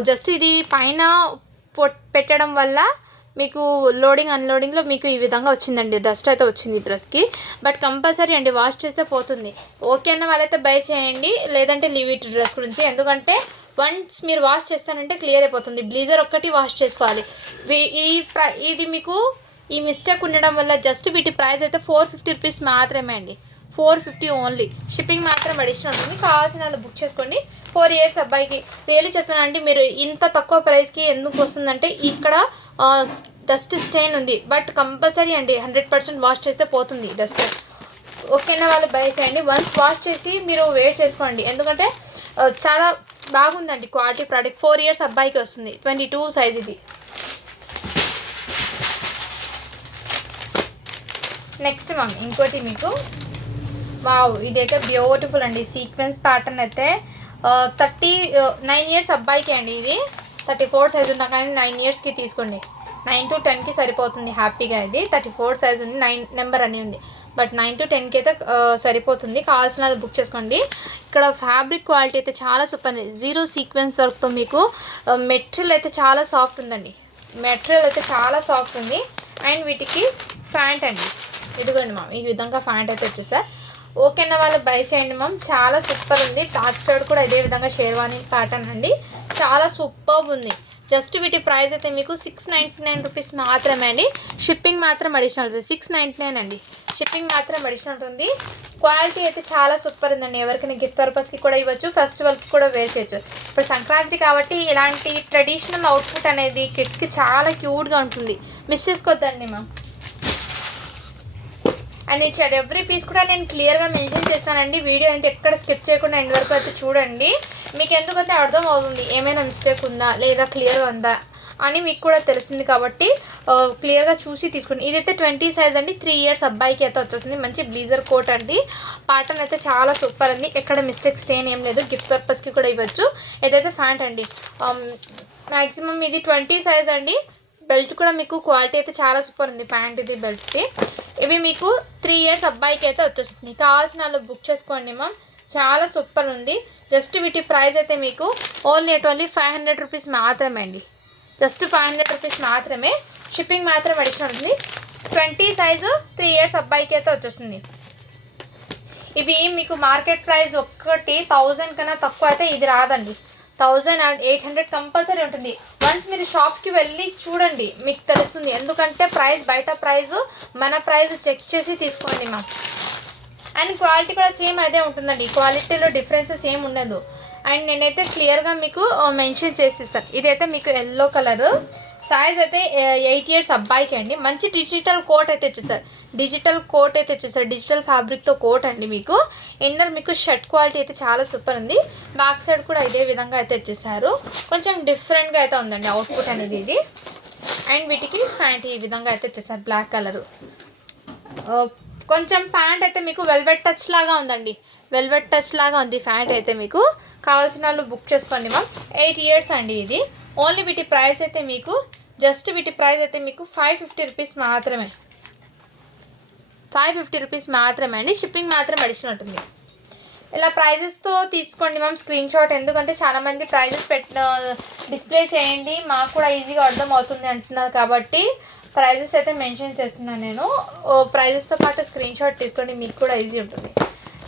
జస్ట్ ఇది పైన పెట్టడం వల్ల మీకు లోడింగ్ అన్లోడింగ్లో మీకు ఈ విధంగా వచ్చిందండి, డస్ట్ అయితే వచ్చింది డ్రెస్కి. బట్ కంపల్సరీ అండి, వాష్ చేస్తే పోతుంది. ఓకే అన్న వాళ్ళైతే బై చేయండి, లేదంటే లీవ్ ఇట్ డ్రెస్ గురించి. ఎందుకంటే వన్స్ మీరు వాష్ చేస్తానంటే క్లియర్ అయిపోతుంది. బ్లీజర్ ఒక్కటి వాష్ చేసుకోవాలి. ఇది మీకు ఈ మిస్టేక్ ఉండడం వల్ల జస్ట్ వీటి ప్రైస్ అయితే 450 రూపీస్ మాత్రమే అండి. 450 ఓన్లీ. షిప్పింగ్ మాత్రం అడిషనల్ ఉంటుంది. కావాల్సిన వాళ్ళు బుక్ చేసుకోండి. 4 ఇయర్స్ అబ్బాయికి. రియల్లీ చెప్తున్నా అండి, మీరు ఇంత తక్కువ ప్రైస్కి ఎందుకు వస్తుందంటే ఇక్కడ డస్ట్ స్టెయిన్ ఉంది. బట్ కంపల్సరీ అండి 100% వాష్ చేస్తే పోతుంది డస్ట్. ఓకేనా వాళ్ళు బై చేయండి. వన్స్ వాష్ చేసి మీరు వేర్ చేసుకోండి. ఎందుకంటే చాలా బాగుందండి క్వాలిటీ ప్రోడక్ట్. 4 ఇయర్స్ అబ్బాయికి వస్తుంది. 22 సైజ్ ఇది. నెక్స్ట్ మ్యామ్ ఇంకోటి మీకు, వావ్ ఇదైతే బ్యూటిఫుల్ అండి. సీక్వెన్స్ ప్యాటర్న్ అయితే 39 ఇయర్స్ అబ్బాయికి అండి. ఇది 34 సైజ్ ఉన్నా కానీ 9 ఇయర్స్కి తీసుకోండి. 9 to 10కి సరిపోతుంది హ్యాపీగా. ఇది 34 సైజ్ ఉంది, 9 నెంబర్ అని ఉంది. బట్ 9 to 10కి అయితే సరిపోతుంది. కావాల్సిన వాళ్ళు బుక్ చేసుకోండి. ఇక్కడ ఫ్యాబ్రిక్ క్వాలిటీ అయితే చాలా సూపర్ ఉంది. 0 సీక్వెన్స్ వర్క్తో మీకు మెటీరియల్ అయితే చాలా సాఫ్ట్ ఉందండి. మెటీరియల్ అయితే చాలా సాఫ్ట్ ఉంది. అండ్ వీటికి ప్యాంట్ అండి, ఇదిగోండి మ్యామ్ ఈ విధంగా ప్యాంట్ అయితే వచ్చేసారు. ఓకే అన్న వాళ్ళు బై చేయండి మ్యామ్. చాలా సూపర్ ఉంది. టాప్ సైడ్ కూడా ఇదే విధంగా షేర్వానీ ప్యాటర్న్ అండి, చాలా సూపర్ ఉంది. జస్ట్ వీటి ప్రైస్ అయితే మీకు 699 రూపీస్ మాత్రమే అండి. షిప్పింగ్ మాత్రం అడిషనల్ ఉంటుంది. 699 అండి, షిప్పింగ్ మాత్రం అడిషనల్ ఉంటుంది. క్వాలిటీ అయితే చాలా సూపర్ ఉందండి. ఎవరికైనా గిఫ్ట్ పర్పస్కి కూడా ఇవ్వచ్చు, ఫెస్టివల్కి కూడా వేర్ చేయొచ్చు. ఇప్పుడు సంక్రాంతి కాబట్టి ఇలాంటి ట్రెడిషనల్ అవుట్ఫిట్ అనేది కిడ్స్కి చాలా క్యూట్గా ఉంటుంది. మిస్ చేసుకోవద్దండి మ్యామ్. అండ్ ఇచ్చాడు ఎవ్రీ పీస్ కూడా నేను క్లియర్గా మెన్షన్ చేస్తానండి. వీడియో అయితే ఎక్కడ స్కిప్ చేయకుండా ఎండ్ వరకు అయితే చూడండి. మీకు ఎందుకంటే అర్థం అవుతుంది ఏమైనా మిస్టేక్ ఉందా లేదా క్లియర్ ఉందా అని మీకు కూడా తెలుస్తుంది. కాబట్టి క్లియర్గా చూసి తీసుకోండి. ఇదైతే 20 సైజ్ అండి. 3 ఇయర్స్ అబ్బాయికి అయితే వచ్చేసింది. మంచి బ్లీజర్ కోట్ అండి. ప్యాటర్న్ అయితే చాలా సూపర్ అండి. ఎక్కడ మిస్టేక్ స్టెయిన్ ఏం లేదు. గిఫ్ట్ పర్పస్కి కూడా ఇవ్వచ్చు. ఇదైతే ప్యాంట్ అండి. మ్యాక్సిమం ఇది 20 సైజ్ అండి. బెల్ట్ కూడా మీకు క్వాలిటీ అయితే చాలా సూపర్ ఉంది. ప్యాంట్ ఇది, బెల్ట్ది. ఇవి మీకు 3 ఇయర్స్ అబ్బాయికి అయితే వచ్చేస్తుంది. కావాల్సిన వాళ్ళు బుక్ చేసుకోండి మ్యామ్. చాలా సూపర్ ఉంది. జస్ట్ వీటి ప్రైస్ అయితే మీకు ఓన్లీ 500 రూపీస్ మాత్రమే అండి. జస్ట్ 500 రూపీస్ మాత్రమే. షిప్పింగ్ మాత్రం అడిషనల్ ఉంటుంది. 20 సైజు 3 ఇయర్స్ అబ్బాయికి అయితే వచ్చేస్తుంది. ఇవి మీకు మార్కెట్ ప్రైస్ ఒక్కటి 1000 కన్నా తక్కువ అయితే ఇది రాదండి. 1800 కంపల్సరీ ఉంటుంది. వన్స్ మీరు షాప్స్కి వెళ్ళి చూడండి, మీకు తెలుస్తుంది. ఎందుకంటే ప్రైస్ బయట ప్రైస్ మన ప్రైస్ చెక్ చేసి తీసుకోండి మ్యామ్. అండ్ క్వాలిటీ కూడా సేమ్ అదే ఉంటుందండి. క్వాలిటీలో డిఫరెన్సెస్ ఏం ఉండదు. అండ్ నేనైతే క్లియర్గా మీకు మెన్షన్ చేసి ఇస్తాను. ఇదైతే మీకు ఎల్లో కలర్. సైజ్ అయితే 8 ఇయర్స్ అబ్బాయికి అండి. మంచి డిజిటల్ కోట్ అయితే ఇచ్చేసారు. డిజిటల్ ఫ్యాబ్రిక్తో కోట్ అండి. మీకు ఇన్నర్ మీకు షర్ట్ క్వాలిటీ అయితే చాలా సూపర్ ఉంది. బ్యాక్ సైడ్ కూడా ఇదే విధంగా అయితే ఇచ్చేసారు. కొంచెం డిఫరెంట్గా అయితే ఉందండి అవుట్పుట్ అనేది ఇది. అండ్ వీటికి ప్యాంట్ ఈ విధంగా అయితే ఇచ్చేసారు, బ్లాక్ కలరు. కొంచెం ప్యాంట్ అయితే మీకు వెల్వెట్ టచ్ లాగా ఉందండి. వెల్వెట్ టచ్ లాగా ఉంది ప్యాంట్ అయితే. మీకు కావాల్సిన వాళ్ళు బుక్ చేసుకోండి మ్యామ్. 8 ఇయర్స్ అండి ఇది. ఓన్లీ వీటి ప్రైస్ అయితే మీకు జస్ట్ వీటి ప్రైస్ అయితే మీకు 550 రూపీస్ మాత్రమే. 550 రూపీస్ మాత్రమే అండి. షిప్పింగ్ మాత్రం అడిషనల్ ఉంటుంది. ఇలా ప్రైజెస్తో తీసుకోండి మ్యామ్ స్క్రీన్ షాట్. ఎందుకంటే చాలామంది ప్రైజెస్ డిస్ప్లే చేయండి మాకు కూడా ఈజీగా అర్థం అవుతుంది అంటున్నారు కాబట్టి ప్రైజెస్ అయితే మెన్షన్ చేస్తున్నాను నేను. ప్రైజెస్తో పాటు స్క్రీన్ షాట్ తీసుకోండి, మీకు కూడా ఈజీ ఉంటుంది.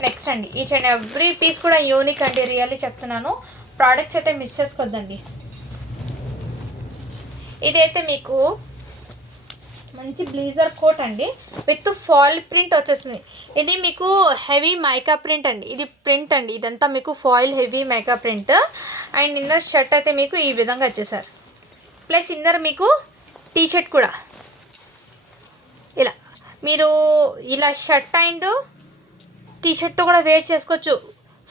నెక్స్ట్ అండి, ఈచ్ అండ్ ఎవ్రీ పీస్ కూడా యూనిక్ అండి, రియల్లీ చెప్తున్నాను. ప్రోడక్ట్స్ అయితే మిస్ చేసుకోవద్దండి. ఇదైతే మీకు మంచి బ్లీజర్ కోట్ అండి విత్ ఫాయిల్ ప్రింట్ వచ్చేస్తుంది. ఇది మీకు హెవీ మైకా ప్రింట్ అండి, ఇది ప్రింట్ అండి, ఇదంతా మీకు foil heavy mica print. And inner shirt అయితే మీకు ఈ విధంగా వచ్చేసారు. ప్లస్ ఇన్నర్ మీకు టీ షర్ట్ కూడా ఇలా మీరు ఇలా షర్ట్ అండ్ టీ షర్ట్తో కూడా వేర్ చేసుకోవచ్చు,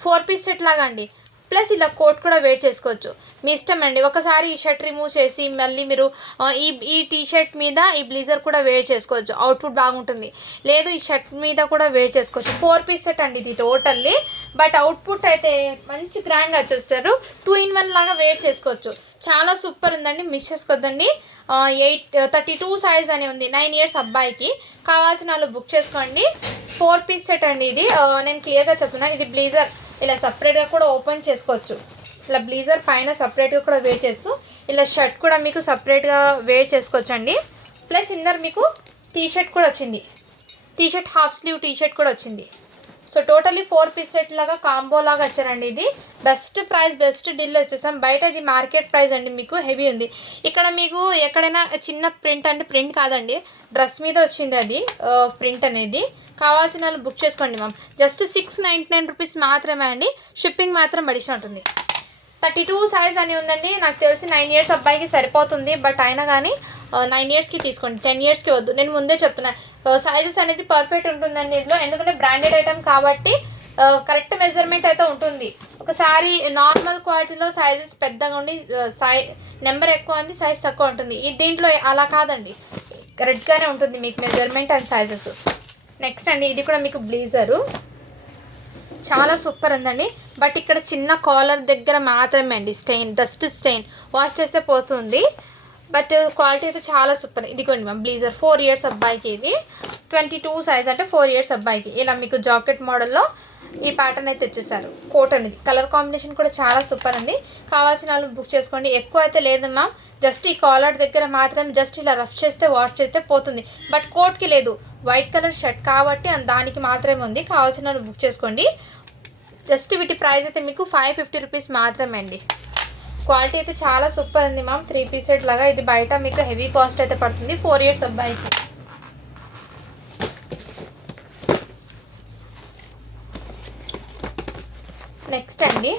4 పీస్ సెట్ లాగా అండి. ప్లస్ ఇలా కోట్ కూడా వేర్ చేసుకోవచ్చు, మీ ఇష్టం అండి. ఒకసారి ఈ షర్ట్ రిమూవ్ చేసి మళ్ళీ మీరు ఈ టీ షర్ట్ మీద ఈ బ్లీజర్ కూడా వేర్ చేసుకోవచ్చు, అవుట్పుట్ బాగుంటుంది. లేదు ఈ షర్ట్ మీద కూడా వేర్ చేసుకోవచ్చు. 4 పీస్ సెట్ అండి ఇది టోటల్లీ. బట్ అవుట్పుట్ అయితే మంచి గ్రాండ్గా వచ్చేస్తారు, 2 in 1 లాగా వేర్ చేసుకోవచ్చు. చాలా సూపర్ ఉందండి, మిస్ చేసుకోవద్దండి. 32 సైజ్ అని ఉంది, 9 years అబ్బాయికి. కావాల్సిన వాళ్ళు బుక్ చేసుకోండి. 4 పీస్ సెట్ అండి ఇది. నేను క్లియర్గా చెప్తున్నాను, ఇది బ్లీజర్ ఇలా సపరేట్గా కూడా ఓపెన్ చేసుకోవచ్చు. ఇలా బ్లీజర్ పైన సపరేట్గా కూడా వేర్ చేయొచ్చు, ఇలా షర్ట్ కూడా మీకు సపరేట్గా వేర్ చేసుకోవచ్చు అండి. ప్లస్ ఇన్నర్ మీకు టీ షర్ట్ కూడా వచ్చింది, T shirt half slew T shirt కూడా వచ్చింది. సో టోటల్లీ 4 పీస్ సెట్ లాగా కాంబో లాగా వచ్చారండి. ఇది బెస్ట్ ప్రైస్, బెస్ట్ డీల్ వచ్చేస్తాం. బయట ఇది మార్కెట్ ప్రైస్ అండి, మీకు హెవీ ఉంది. ఇక్కడ మీకు ఎక్కడైనా చిన్న ప్రింట్ అంటే ప్రింట్ కాదండి, డ్రెస్ మీద వచ్చింది అది ప్రింట్ అనేది. కావాల్సిన వాళ్ళు బుక్ చేసుకోండి మ్యామ్. జస్ట్ 699 రూపీస్ మాత్రమే అండి, షిప్పింగ్ మాత్రం అడిషన్ ఉంటుంది. 32 సైజ్ అని ఉందండి, నాకు తెలిసి 9 years అబ్బాయికి సరిపోతుంది. బట్ అయినా కానీ 9 yearsకి తీసుకోండి, 10 yearsకి వద్దు. నేను ముందే చెప్తున్నా, సైజెస్ అనేది పర్ఫెక్ట్ ఉంటుందండి ఇందులో. ఎందుకంటే బ్రాండెడ్ ఐటమ్ కాబట్టి కరెక్ట్ మెజర్మెంట్ అయితే ఉంటుంది. ఒకసారి నార్మల్ క్వాలిటీలో సైజెస్ పెద్దగా ఉండి నెంబర్ ఎక్కువ ఉంది, సైజ్ తక్కువ ఉంటుంది. దీంట్లో అలా కాదండి, కరెక్ట్గానే ఉంటుంది మీకు మెజర్మెంట్ అండ్ సైజెస్. నెక్స్ట్ అండి, ఇది కూడా మీకు బ్లీజరు చాలా సూపర్ ఉందండి. బట్ ఇక్కడ చిన్న కాలర్ దగ్గర మాత్రమే అండి స్టెయిన్, డస్ట్ స్టెయిన్, వాష్ చేస్తే పోతుంది. బట్ క్వాలిటీ అయితే చాలా సూపర్. ఇదిగోండి మ్యామ్ బ్లీజర్, 4 years అబ్బాయికి. ఇది 22 సైజ్ అంటే 4 years అబ్బాయికి. ఇలా మీకు జాకెట్ మోడల్లో ఈ ప్యాటర్న్ అయితే తెచ్చేసారు. కోట్ అనేది కలర్ కాంబినేషన్ కూడా చాలా సూపర్ ఉంది. కావాల్సిన వాళ్ళు బుక్ చేసుకోండి. ఎక్కువ అయితే లేదు మ్యామ్, జస్ట్ ఈ కాలర్ దగ్గర మాత్రం జస్ట్ ఇలా రఫ్ చేస్తే వాష్ చేస్తే పోతుంది. బట్ కోట్కి లేదు, వైట్ కలర్ షర్ట్ కాబట్టి దానికి మాత్రమే ఉంది. కావాల్సిన వాళ్ళు బుక్ చేసుకోండి. జస్ట్ వీటి ప్రైస్ అయితే మీకు 550 రూపీస్ మాత్రమే అండి. క్వాలిటీ అయితే చాలా సూపర్ ఉంది మ్యామ్, 3 పీస్ సెట్ లాగా. ఇది బయట మీకు హెవీ కాస్ట్ అయితే పడుతుంది 4 years అబ్బాయికి. నెక్స్ట్ అండి,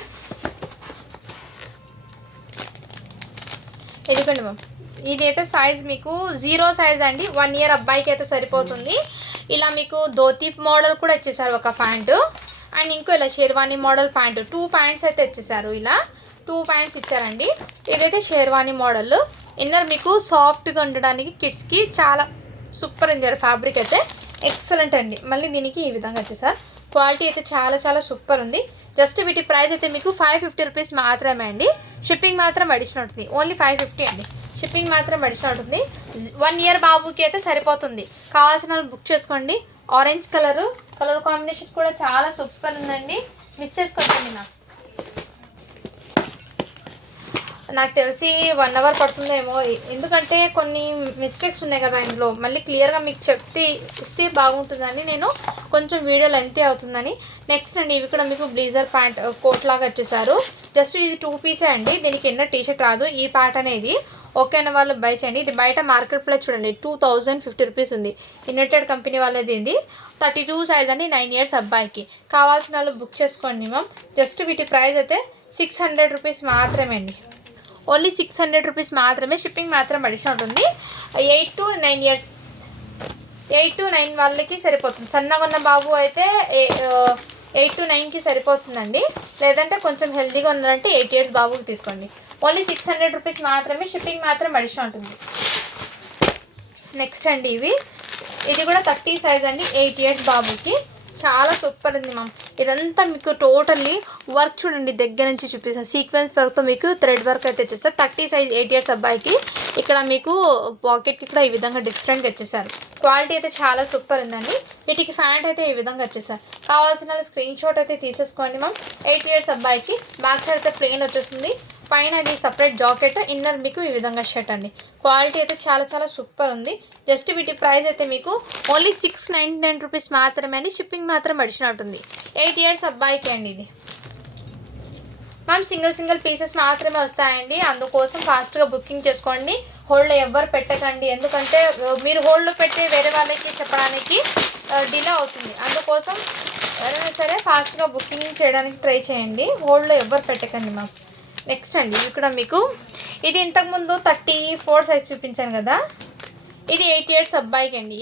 ఇదిగోండి మ్యామ్, ఇది అయితే సైజ్ మీకు 0 సైజ్ అండి, 1 year అబ్బాయికి అయితే సరిపోతుంది. ఇలా మీకు ధోతి మోడల్ కూడా ఇచ్చేసారు ఒక ప్యాంటు, అండ్ ఇంకో ఇలా షేర్వానీ మోడల్ ప్యాంటు. 2 ప్యాంట్స్ అయితే ఇచ్చేసారు, ఇలా 2 ప్యాంట్స్ ఇచ్చారండి. ఇదైతే షేర్వానీ మోడల్. ఇన్నర్ మీకు సాఫ్ట్గా ఉండడానికి కిడ్స్కి చాలా సూపర్ ఉంది. ఫ్యాబ్రిక్ అయితే ఎక్సలెంట్ అండి. మళ్ళీ దీనికి ఈ విధంగా వచ్చేసారు. క్వాలిటీ అయితే చాలా చాలా సూపర్ ఉంది. జస్ట్ వీటి ప్రైస్ అయితే మీకు 550 రూపీస్ మాత్రమే అండి. షిప్పింగ్ మాత్రం అడిషనల్ ఉంటుంది, ఓన్లీ 550 అండి. షిప్పింగ్ మాత్రం అడిషనల్ ఉంటుంది. 1 year బాబుకి అయితే సరిపోతుంది. కావాల్సిన వాళ్ళు బుక్ చేసుకోండి. ఆరెంజ్ కలర్ కాంబినేషన్ కూడా చాలా సూపర్ ఉందండి, మిస్ చేసుకోండి. నాకు తెలిసి 1 hour పడుతుందేమో, ఎందుకంటే కొన్ని మిస్టేక్స్ ఉన్నాయి కదా ఇందులో. మళ్ళీ క్లియర్గా మీకు చెప్తే ఇస్తే బాగుంటుందని నేను కొంచెం వీడియో లెంతీ అవుతుందని. నెక్స్ట్ అండి, ఇవి కూడా మీకు బ్లీజర్ ప్యాంట్ కోట్ లాగా వచ్చేసారు. జస్ట్ ఇది 2 పీసే అండి, దీనికి ఎన్న టీ షర్ట్ రాదు. ఈ ప్యాంట్ అనేది ఓకే అన్న వాళ్ళు బై చేయండి. ఇది బయట మార్కెట్ ప్రైస్ చూడండి 2050 రూపీస్ ఉంది. యునైటెడ్ కంపెనీ వాళ్ళది. ఇది 32 సైజ్ అండి, 9 years అబ్బాయికి. కావాల్సిన వాళ్ళు బుక్ చేసుకోండి మ్యామ్. జస్ట్ వీటి ప్రైస్ అయితే 600 రూపీస్ మాత్రమే అండి, ఓన్లీ 600 రూపీస్ మాత్రమే. షిప్పింగ్ మాత్రం అడిషన్ ఉంటుంది. 8 to 9 years, 8 to 9 వాళ్ళకి సరిపోతుంది. సన్నగా ఉన్న బాబు అయితే 8 to 9కి సరిపోతుందండి. లేదంటే కొంచెం హెల్తీగా ఉన్నారంటే 8 years బాబుకి తీసుకోండి. ఓన్లీ 600 రూపీస్ మాత్రమే. షిప్పింగ్ మాత్రం అడిషన్ ఉంటుంది. నెక్స్ట్ అండి, ఇది కూడా 30 సైజ్ అండి, 8 years బాబుకి. చాలా సూపర్ ఉంది మ్యామ్. ఇదంతా మీకు టోటల్లీ వర్క్ చూడండి, దగ్గర నుంచి చూపిస్తాను. సీక్వెన్స్ వర్క్తో మీకు థ్రెడ్ వర్క్ అయితే ఇచ్చేస్తారు. 30 సైజ్ 8 ఇయర్స్ అబ్బాయికి. ఇక్కడ మీకు పాకెట్కి కూడా ఈ విధంగా డిఫరెంట్గా ఇచ్చేసారు. క్వాలిటీ అయితే చాలా సూపర్ ఉందండి. వీటికి ప్యాంట్ అయితే ఈ విధంగా వచ్చేసారు. కావాల్సిన స్క్రీన్ షాట్ అయితే తీసేసుకోండి మ్యామ్. 8 ఇయర్స్ అబ్బాయికి బ్యాక్ సైడ్ అయితే ప్లెయిన్ వచ్చేస్తుంది. పైన అది సపరేట్ జాకెట్, ఇన్నర్ మీకు ఈ విధంగా షర్ట్ అండి. క్వాలిటీ అయితే చాలా చాలా సూపర్ ఉంది. జస్ట్ వీటి ప్రైస్ అయితే మీకు ఓన్లీ 699 రూపీస్ మాత్రమే అండి. షిప్పింగ్ మాత్రం అడిషనల్ ఉంటుంది. 8 ఇయర్స్ అబ్బాయికి అండి ఇది. మ్యామ్ సింగిల్ పీసెస్ మాత్రమే వస్తాయండి. అందుకోసం ఫాస్ట్గా బుకింగ్ చేసుకోండి. హోల్డ్లో ఎవ్వరు పెట్టకండి, ఎందుకంటే మీరు హోల్డ్లో పెట్టి వేరే వాళ్ళకి చెప్పడానికి డిలే అవుతుంది. అందుకోసం ఎవరైనా సరే ఫాస్ట్గా బుకింగ్ చేయడానికి ట్రై చేయండి. హోల్డ్లో ఎవ్వరు పెట్టకండి మ్యామ్. నెక్స్ట్ అండి ఇక్కడ మీకు ఇది ఇంతకుముందు 34 సైజ్ చూపించాను కదా, ఇది 8 ఇయర్స్ అబ్బాయికి అండి.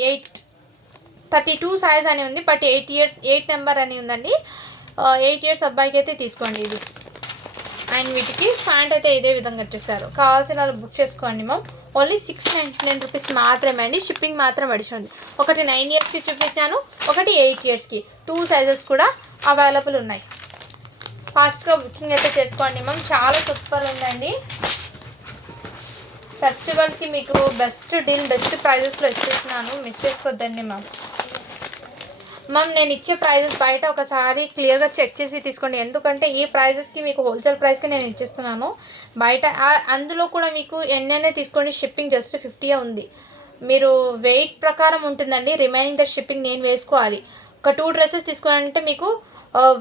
32 సైజ్ అని ఉంది, బట్ 8 నెంబర్ అని ఉందండి. 8 ఇయర్స్ అబ్బాయికి అయితే తీసుకోండి ఇది. అండ్ వీటికి ప్యాంట్ అయితే ఇదే విధంగా వచ్చేసారు. కావాల్సిన వాళ్ళు బుక్ చేసుకోండి మ్యామ్. ఓన్లీ 699 రూపీస్ మాత్రమే అండి. షిప్పింగ్ మాత్రం అడిషనల్. ఒకటి 9 ఇయర్స్కి చూపించాను, ఒకటి 8 ఇయర్స్కి. 2 సైజెస్ కూడా అవైలబుల్ ఉన్నాయి. ఫాస్ట్గా బుకింగ్ అయితే చేసుకోండి మ్యామ్. చాలా సూపర్ ఉందండి. ఫెస్టివల్కి మీకు బెస్ట్ డీల్, బెస్ట్ ప్రైజెస్లో ఇచ్చేస్తున్నాను, మిస్ చేసుకోవద్దండి మ్యామ్. నేను ఇచ్చే ప్రైజెస్ బయట ఒకసారి క్లియర్గా చెక్ చేసి తీసుకోండి, ఎందుకంటే ఈ ప్రైజెస్కి మీకు హోల్సేల్ ప్రైస్కి నేను ఇచ్చేస్తున్నాను. బయట అందులో కూడా మీకు ఎన్నైనా తీసుకోండి, షిప్పింగ్ జస్ట్ 50 ఉంది. మీరు వెయిట్ ప్రకారం ఉంటుందండి. రిమైనింగ్ ద షిప్పింగ్ నేను వేసుకోవాలి. ఒక 2 డ్రెస్సెస్ తీసుకోవాలంటే మీకు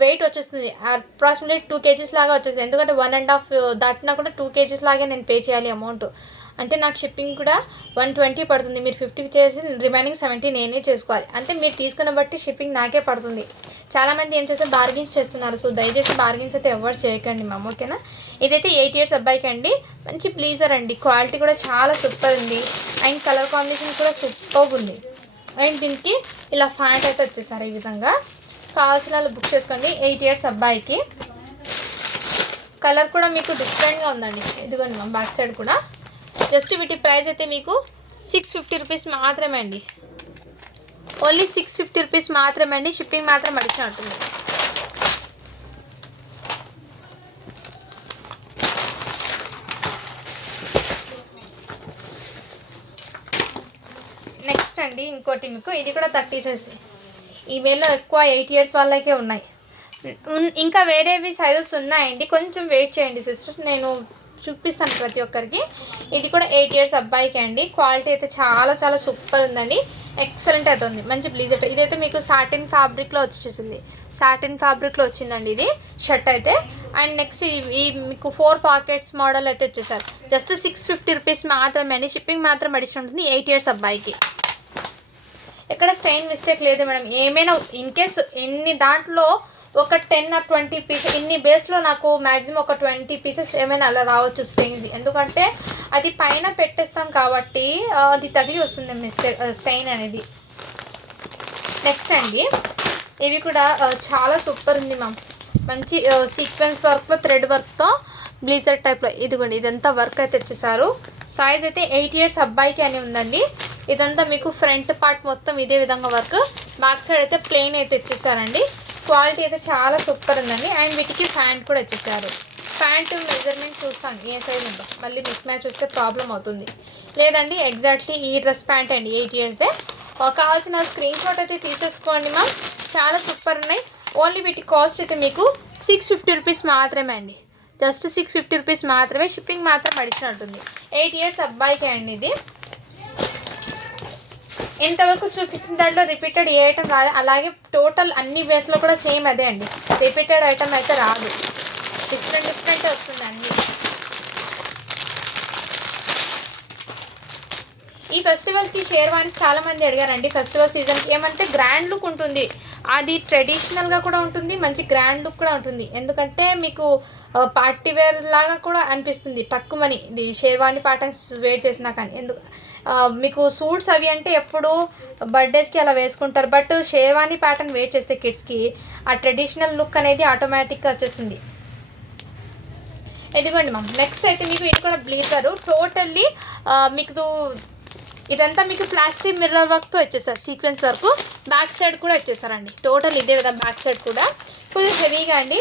వెయిట్ వచ్చేస్తుంది అప్రాక్సిమేట్లీ 2 kgs లాగా వచ్చేస్తుంది. ఎందుకంటే 1.5 దాటినా కూడా 2 kgs లాగే నేను పే చేయాలి అమౌంట్. అంటే నాకు షిప్పింగ్ కూడా 120 పడుతుంది. మీరు 50 చేసి రిమైనింగ్ 70 నేనే చేసుకోవాలి. అంటే మీరు తీసుకున్న బట్టి షిప్పింగ్ నాకే పడుతుంది. చాలామంది ఏం చేస్తే బార్గెన్స్ చేస్తున్నారు. సో దయచేసి బార్గెన్స్ అయితే ఎవరు చేయకండి మ్యామ్, ఓకేనా. ఇదైతే 8 ఇయర్స్ అబ్బాయికి అండి. మంచి ప్లీజర్ అండి. క్వాలిటీ కూడా చాలా సూపర్ ఉంది. అండ్ కలర్ కాంబినేషన్ కూడా సూపర్ ఉంది. అండ్ దీనికి ఇలా ప్యాంట్ అయితే వచ్చేసారు ఈ విధంగా. కావాల్సిన వాళ్ళు బుక్ చేసుకోండి. 8 ఇయర్స్ అబ్బాయికి. కలర్ కూడా మీకు డిఫరెంట్గా ఉందండి. ఇదిగోండి మ్యామ్ బ్యాక్ సైడ్ కూడా. జస్ట్ వీటి ప్రైస్ అయితే మీకు 650 రూపీస్ మాత్రమే అండి. ఓన్లీ 650 రూపీస్ మాత్రమే అండి. షిప్పింగ్ మాత్రం అడిషనల్ ఉంటుంది. నెక్స్ట్ అండి ఇంకోటి మీకు ఇది కూడా 30 సైజ్. ఈ వేలో ఎక్కువ 8 ఇయర్స్ వాళ్ళకే ఉన్నాయి. ఇంకా వేరేవి సైజెస్ ఉన్నాయండి, కొంచెం వెయిట్ చేయండి సిస్టర్, నేను చూపిస్తాను ప్రతి ఒక్కరికి. ఇది కూడా 8 ఇయర్స్ అబ్బాయికి అండి. క్వాలిటీ అయితే చాలా చాలా సూపర్ ఉందండి. ఎక్సలెంట్ అయితే ఉంది. మంచి బ్లీజర్. ఇదైతే మీకు సాటిన్ ఫ్యాబ్రిక్లో వచ్చేసింది. సాటిన్ ఫ్యాబ్రిక్లో వచ్చిందండి ఇది షర్ట్ అయితే. అండ్ నెక్స్ట్ ఈ మీకు 4 పాకెట్స్ మోడల్ అయితే వచ్చేసారు. జస్ట్ 650 రూపీస్ మాత్రమే అండి. షిప్పింగ్ మాత్రం అడిషన్ ఉంటుంది 8 ఇయర్స్ అబ్బాయికి. ఎక్కడ స్టైన్ మిస్టేక్ లేదు మేడం. ఏమైనా ఇన్ కేస్ ఇన్ని దాంట్లో ఒక 10 or 20 పీసెస్, ఇన్ని బేస్లో నాకు మ్యాక్సిమం ఒక 20 పీసెస్ ఏమైనా అలా రావచ్చు స్టెయిన్స్. ఎందుకంటే అది పైన పెట్టేస్తాం కాబట్టి అది తగిలి వస్తుంది మిస్టేక్ స్టెయిన్ అనేది. నెక్స్ట్ అండి ఇవి కూడా చాలా సూపర్ ఉంది మ్యామ్. మంచి సీక్వెన్స్ వర్క్లో థ్రెడ్ వర్క్తో బ్లీజర్ టైప్లో. ఇదిగోండి ఇదంతా వర్క్ అయితే తెచ్చేసారు. సైజ్ అయితే 8 ఇయర్స్ అబ్బాయికి అని ఉందండి. ఇదంతా మీకు ఫ్రంట్ పార్ట్ మొత్తం ఇదే విధంగా వర్క్. బ్యాక్ సైడ్ అయితే ప్లెయిన్ అయితే ఇచ్చేసారండి. క్వాలిటీ అయితే చాలా సూపర్ ఉందండి. అండ్ వీటికి ప్యాంట్ కూడా ఇచ్చేసారు. ప్యాంట్ మెజర్మెంట్ చూస్తాను ఏ సైజ్ ఉందో, మళ్ళీ మిస్ మ్యాచ్ చూస్తే ప్రాబ్లం అవుతుంది. లేదండి ఎగ్జాక్ట్లీ ఈ డ్రెస్ ప్యాంట్ అండి 8 ఇయర్స్దే. కావాల్సిన స్క్రీన్ షాట్ అయితే తీసేసుకోండి మ్యామ్. చాలా సూపర్ ఉన్నాయి. ఓన్లీ వీటి కాస్ట్ అయితే మీకు 650 రూపీస్ మాత్రమే అండి. జస్ట్ 650 రూపీస్ మాత్రమే. షిప్పింగ్ మాత్రం అడిషనల్ ఉంటుంది. 8 ఇయర్స్ అబ్బాయికి అండి ఇది. ఇంతవరకు చూపించిన దాంట్లో రిపీటెడ్ ఏ ఐటమ్ రాదు. అలాగే టోటల్ అన్ని బేస్లో కూడా సేమ్ అదే అండి. రిపీటెడ్ ఐటమ్ అయితే రాదు. డిఫరెంట్ వస్తుంది అన్నీ. ఈ ఫెస్టివల్కి షేర్వానీస్ చాలామంది అడిగారండి. ఫెస్టివల్ సీజన్కి ఏమంటే గ్రాండ్ లుక్ ఉంటుంది. అది ట్రెడిషనల్గా కూడా ఉంటుంది, మంచి గ్రాండ్ లుక్ కూడా ఉంటుంది. ఎందుకంటే మీకు పార్టీ వేర్ లాగా కూడా అనిపిస్తుంది టక్కుమని ఇది షేర్వాణి ప్యాటర్న్స్ వేర్ చేసినా కానీ. మీకు సూట్స్ అవి అంటే ఎప్పుడు బర్త్డేస్కి అలా వేసుకుంటారు, బట్ షేర్వాణి ప్యాటర్న్ వేర్ చేస్తే కిడ్స్కి ఆ ట్రెడిషనల్ లుక్ అనేది ఆటోమేటిక్గా వచ్చేస్తుంది. ఇదిగోండి మ్యామ్. నెక్స్ట్ అయితే మీకు ఇది కూడా బ్లేజరు. టోటల్లీ మీకు ఇదంతా మీకు ప్లాస్టిక్ మిర్రర్ వర్క్తో వచ్చేసారు, సీక్వెన్స్ వరకు. బ్యాక్ సైడ్ కూడా వచ్చేసారండి, టోటల్ ఇదే విధంగా బ్యాక్ సైడ్ కూడా ఫుల్ హెవీగా అండి.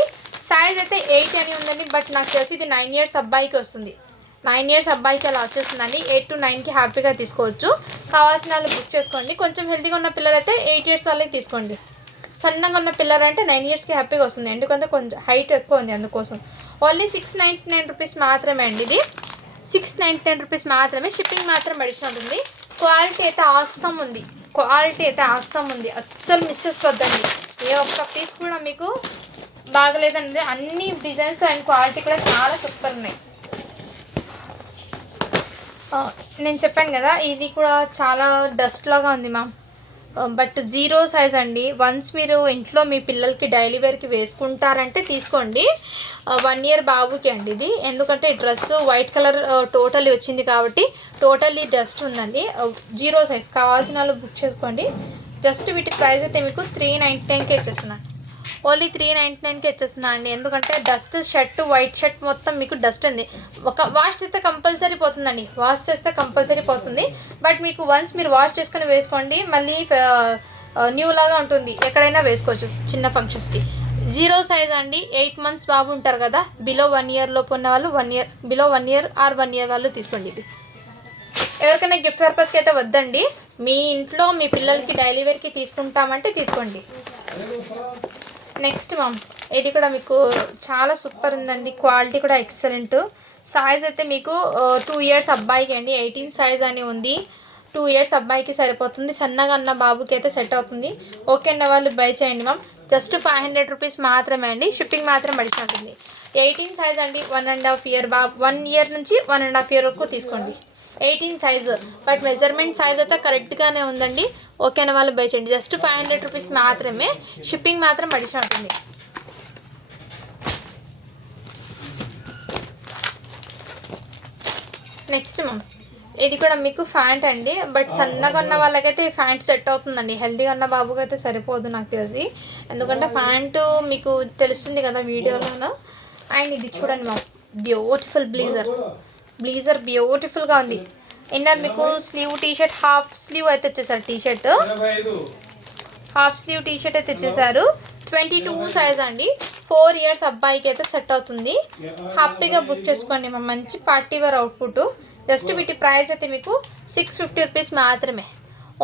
సైజ్ అయితే 8 అని ఉందండి, బట్ నాకు తెలిసి ఇది 9 ఇయర్స్ అబ్బాయికి వస్తుంది. 9 ఇయర్స్ అబ్బాయికి అలా వచ్చేస్తుందండి. 8 to 9కి హ్యాపీగా తీసుకోవచ్చు. కావాల్సిన వాళ్ళు బుక్ చేసుకోండి. కొంచెం హెల్తీగా ఉన్న పిల్లలైతే 8 ఇయర్స్ వాళ్ళకి తీసుకోండి. సన్నగా ఉన్న పిల్లలు అంటే 9 ఇయర్స్కి హ్యాపీగా వస్తుంది, ఎందుకంటే కొంచెం హైట్ ఎక్కువ ఉంది అందుకోసం. ఓన్లీ 699 రూపీస్ మాత్రమే అండి. ఇది 699 రూపీస్ మాత్రమే. షిప్పింగ్ మాత్రం అడిషనల్ ఉంటుంది. క్వాలిటీ అయితే ఆసమ్ ఉంది, అస్సలు మిస్ చేసుకోవద్దండి. ఏ ఒక్క పీస్ కూడా మీకు బాగలేదండి. అన్ని డిజైన్స్ అండ్ క్వాలిటీ కూడా చాలా సూపర్ ఉన్నాయి. నేను చెప్పాను కదా, ఇది కూడా చాలా డస్ట్ లాగా ఉంది మ్యామ్, బట్ 0 సైజ్ అండి. వన్స్ మీరు ఇంట్లో మీ పిల్లలకి డైలీ వేర్కి వేసుకుంటారంటే తీసుకోండి. 1 ఇయర్ బాబుకి అండి ఇది, ఎందుకంటే డ్రెస్ వైట్ కలర్ టోటల్లీ వచ్చింది కాబట్టి టోటల్లీ డస్ట్ ఉందండి. 0 సైజ్ కావాల్సిన వాళ్ళు బుక్ చేసుకోండి. జస్ట్ వీటి ప్రైస్ అయితే మీకు 399కి వచ్చేస్తున్నాను. ఓన్లీ 399కి వచ్చేస్తున్నా అండి, ఎందుకంటే డస్ట్ షర్ట్, వైట్ షర్ట్ మొత్తం మీకు డస్ట్ ఉంది. ఒక వాష్ చేస్తే కంపల్సరీ పోతుంది, బట్ మీకు వన్స్ మీరు వాష్ చేసుకొని వేసుకోండి, మళ్ళీ న్యూ లాగా ఉంటుంది, ఎక్కడైనా వేసుకోవచ్చు చిన్న ఫంక్షన్స్కి. 0 సైజ్ అండి. 8 months బాబు ఉంటారు కదా, బిలో 1 year లోపు ఉన్న వాళ్ళు 1 year, below 1 year or 1 year వాళ్ళు తీసుకోండి. ఇది ఎవరికైనా గిఫ్ట్ పర్పస్కి అయితే వద్దండి, మీ ఇంట్లో మీ పిల్లలకి డైలీ వేర్కి తీసుకుంటామంటే తీసుకోండి. నెక్స్ట్ మ్యామ్, ఇది కూడా మీకు చాలా సూపర్ ఉందండి, క్వాలిటీ కూడా ఎక్సలెంట్. సైజ్ అయితే మీకు 2 years అబ్బాయికి అండి, 18 సైజ్ అని ఉంది. 2 years అబ్బాయికి సరిపోతుంది. సన్నగా అన్న బాబుకి అయితే సెట్ అవుతుంది. ఓకే అన్న వాళ్ళు బై చేయండి మ్యామ్. జస్ట్ 500 రూపీస్ మాత్రమే అండి. షిప్పింగ్ మాత్రం అడిషన్ ఉంటుంది. 18 సైజ్ అండి, 1.5 year బాబు, 1 year నుంచి 1.5 year వరకు తీసుకోండి. 18 సైజు, బట్ మెజర్మెంట్ సైజ్ అయితే కరెక్ట్గానే ఉందండి. ఓకే అన్న వాళ్ళు బై చేయండి. జస్ట్ 500 రూపీస్ మాత్రమే. షిప్పింగ్ మాత్రం అడిషన్ ఉంటుంది. నెక్స్ట్ మ్యామ్, ఇది కూడా మీకు ఫ్యాంట్ అండి, బట్ సన్నగా ఉన్న వాళ్ళకైతే ఈ ఫ్యాంట్ సెట్ అవుతుందండి. హెల్తీగా ఉన్న బాబుకి అయితే సరిపోదు నాకు తెలిసి, ఎందుకంటే ఫ్యాంటు మీకు తెలుస్తుంది కదా వీడియోలోనూ. అండ్ ఇది చూడండి మ్యామ్, బ్యూటిఫుల్ బ్లీజర్ బ్యూటిఫుల్గా ఉంది. ఇన్నర్ మీకు స్లీవ్ టీషర్ట్, హాఫ్ స్లీవ్ అయితే వచ్చేసారు. హాఫ్ స్లీవ్ టీషర్ట్ అయితే తెచ్చేసారు. 22 సైజ్ అండి. 4 years అబ్బాయికి అయితే సెట్ అవుతుంది. హ్యాపీగా బుక్ చేసుకోండి. మా మంచి పార్టీ వేర్ అవుట్పుట్. జస్ట్ వీటి ప్రైస్ అయితే మీకు 650 రూపీస్ మాత్రమే.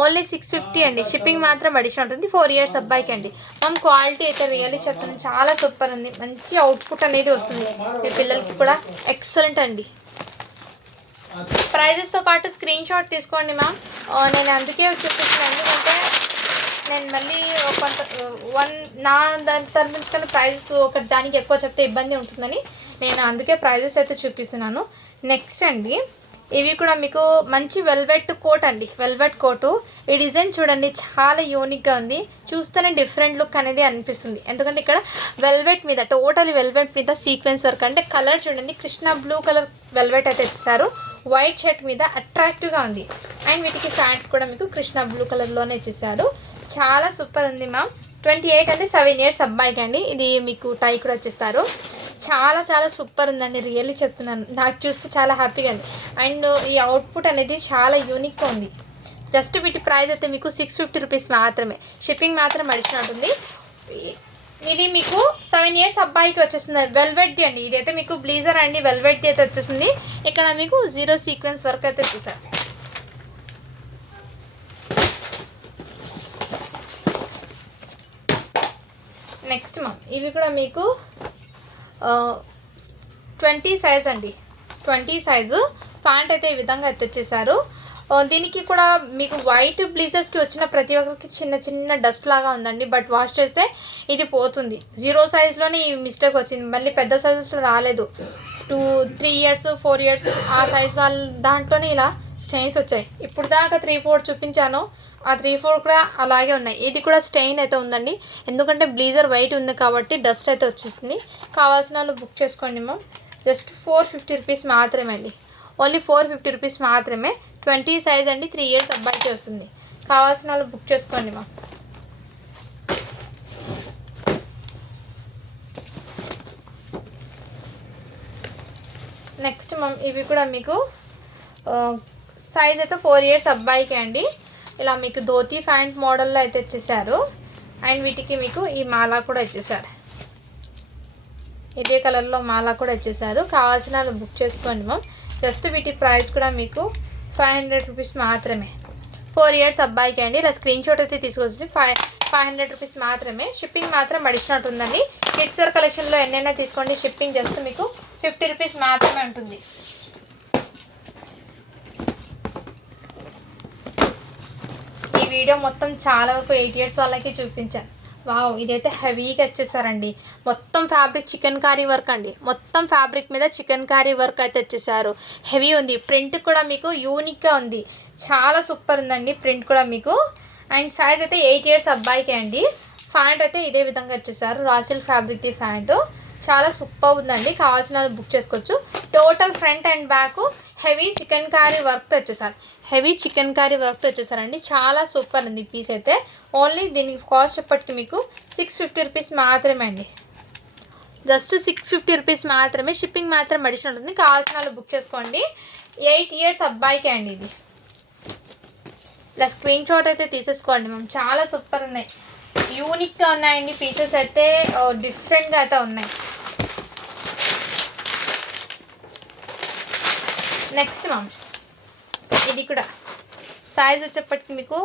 ఓన్లీ 650 అండి. షిప్పింగ్ మాత్రం అడిషన్ ఉంటుంది. 4 years అబ్బాయికి అండి. మనం క్వాలిటీ అయితే రియల్లీ చెప్తున్నాను, చాలా సూపర్ ఉంది. మంచి అవుట్పుట్ అనేది వస్తుంది మీ పిల్లలకి కూడా. ఎక్సలెంట్ అండి. ప్రైజెస్తో పాటు స్క్రీన్ షాట్ తీసుకోండి మ్యామ్. నేను అందుకే చూపిస్తున్నాను, ఎందుకంటే నేను మళ్ళీ దాని తరఫు ప్రైజెస్ ఒకటి దానికి ఎక్కువ చెప్తే ఇబ్బంది ఉంటుందని నేను అందుకే ప్రైజెస్ అయితే చూపిస్తున్నాను. నెక్స్ట్ అండి, ఇవి కూడా మీకు మంచి వెల్వెట్ కోట్ అండి, వెల్వెట్ కోటు. ఈ డిజైన్ చూడండి, చాలా యూనిక్గా ఉంది. చూస్తేనే డిఫరెంట్ లుక్ అనేది అనిపిస్తుంది, ఎందుకంటే ఇక్కడ వెల్వెట్ మీద, టోటల్ వెల్వెట్ మీద సీక్వెన్స్ వర్క్. అంటే కలర్ చూడండి, కృష్ణ బ్లూ కలర్ వెల్వెట్ అయితే ఇచ్చేసారు. వైట్ షర్ట్ మీద అట్రాక్టివ్గా ఉంది. అండ్ వీటికి ప్యాంట్ కూడా మీకు కృష్ణ బ్లూ కలర్లోనే ఇచ్చేసారు. చాలా సూపర్ ఉంది మ్యామ్. 28 అంటే 7 years అబ్బాయికి అండి. ఇది మీకు టై కూడా వచ్చేస్తారు. చాలా సూపర్ ఉందండి, రియల్లీ చెప్తున్నాను. నాకు చూస్తే చాలా హ్యాపీగా ఉంది. అండ్ ఈ అవుట్పుట్ అనేది చాలా యూనిక్గా ఉంది. జస్ట్ వీటి ప్రైస్ అయితే మీకు 650 రూపీస్ మాత్రమే. షిప్పింగ్ మాత్రం అడిషన్ ఉంటుంది. ఇది మీకు 7 years అబ్బాయికి వచ్చేస్తుంది. వెల్వెట్ది అండి, ఇదైతే మీకు బ్లీజర్ అండి, వెల్వెట్ది అయితే వచ్చేసింది. ఇక్కడ మీకు 0 సీక్వెన్స్ వర్క్ అయితే వచ్చేసారు. నెక్స్ట్ ఇవి కూడా మీకు 20 సైజ్ అండి. 20 సైజు ప్యాంట్ అయితే ఈ విధంగా ఎత్తొచ్చేసారు. దీనికి కూడా మీకు వైట్ బ్లీజర్స్కి వచ్చిన ప్రతి ఒక్కరికి చిన్న డస్ట్ లాగా ఉందండి, బట్ వాష్ చేస్తే ఇది పోతుంది. 0 సైజ్లోనే ఈ మిస్టేక్ వచ్చింది, మళ్ళీ పెద్ద సైజెస్లో రాలేదు. 2-3 years 4 years ఆ సైజ్ వాళ్ళ దాంట్లోనే ఇలా స్టెయిన్స్ వచ్చాయి. ఇప్పుడు దాకా 3-4 చూపించాను, ఆ 3-4 కూడా అలాగే ఉన్నాయి. ఇది కూడా స్టెయిన్ అయితే ఉందండి, ఎందుకంటే బ్లీజర్ వైట్ ఉంది కాబట్టి డస్ట్ అయితే వచ్చేసింది. కావాల్సిన వాళ్ళు బుక్ చేసుకోండి మ్యామ్. జస్ట్ 450 రూపీస్ మాత్రమే అండి. ఓన్లీ 450 రూపీస్ మాత్రమే. 20 సైజ్ అండి, 3 years అబ్బాయికి వస్తుంది. కావాల్సిన వాళ్ళు బుక్ చేసుకోండి మ్యామ్. నెక్స్ట్ మ్యామ్, ఇవి కూడా మీకు సైజ్ అయితే 4 ఇయర్స్ అబ్బాయికి అండి. ఇలా మీకు ధోతి ప్యాంట్ మోడల్లో అయితే ఇచ్చేసారు. అండ్ వీటికి మీకు ఈ మాలా కూడా ఇచ్చేసారు. ఇదే కలర్లో మాలా కూడా ఇచ్చేసారు. కావాల్సిన వాళ్ళు బుక్ చేసుకోండి మ్యామ్. జస్ట్ వీటి ప్రైస్ కూడా మీకు 500 రూపీస్ మాత్రమే. 4 ఇయర్స్ అబ్బాయికి అండి. ఇలా స్క్రీన్ షాట్ అయితే తీసుకొచ్చి 500 రూపీస్ మాత్రమే. షిప్పింగ్ మాత్రం అడిషనల్ ఉందండి. కిడ్స్ వేర్ కలెక్షన్లో ఎన్నైనా తీసుకోండి, షిప్పింగ్ జస్ట్ మీకు 50 రూపీస్ మాత్రమే ఉంటుంది. ఈ వీడియో మొత్తం చాలా వరకు 8 ఇయర్స్ వాళ్ళకి చూపించాను. వావ్, ఇదైతే హెవీగా వచ్చేసారండి. మొత్తం ఫ్యాబ్రిక్ చికెన్ కారీ వర్క్ అండి. మొత్తం ఫ్యాబ్రిక్ మీద చికెన్ కారీ వర్క్ అయితే వచ్చేసారు. హెవీ ఉంది. ప్రింట్ కూడా మీకు యూనిక్గా ఉంది. చాలా సూపర్ ఉందండి ప్రింట్ కూడా మీకు. అండ్ సైజ్ అయితే 8 ఇయర్స్ అబ్బాయికి అండి. ప్యాంట్ అయితే ఇదే విధంగా వచ్చేసారు. రాసిల్ ఫ్యాబ్రిక్ది ప్యాంటు చాలా సూపర్ ఉందండి. కావాల్సిన వాళ్ళు బుక్ చేసుకోవచ్చు. Total front and back heavy chikankari వర్క్తో వచ్చేసారు. హెవీ చికెన్ కారీ వర్క్తో వచ్చేసారండి. చాలా సూపర్ ఉంది పీస్ అయితే. ఓన్లీ దీనికి కాస్ట్ చెప్పటికి మీకు 650 రూపీస్ మాత్రమే అండి. జస్ట్ 650 రూపీస్ మాత్రమే. షిప్పింగ్ మాత్రం అడిషనల్ ఉంటుంది. కావాల్సిన వాళ్ళు బుక్ చేసుకోండి. 8 ఇయర్స్ అబ్బాయికే అండి ఇది. ఇలా స్క్రీన్ షాట్ అయితే తీసేసుకోండి మ్యామ్. చాలా సూపర్ ఉన్నాయి. యూనిక్గా ఉన్నాయండి పీసెస్ అయితే. డిఫరెంట్గా అయితే ఉన్నాయి. నెక్స్ట్ మ్యామ్ ఇది కూడా సైజ్ వచ్చేప్పటికి మీకు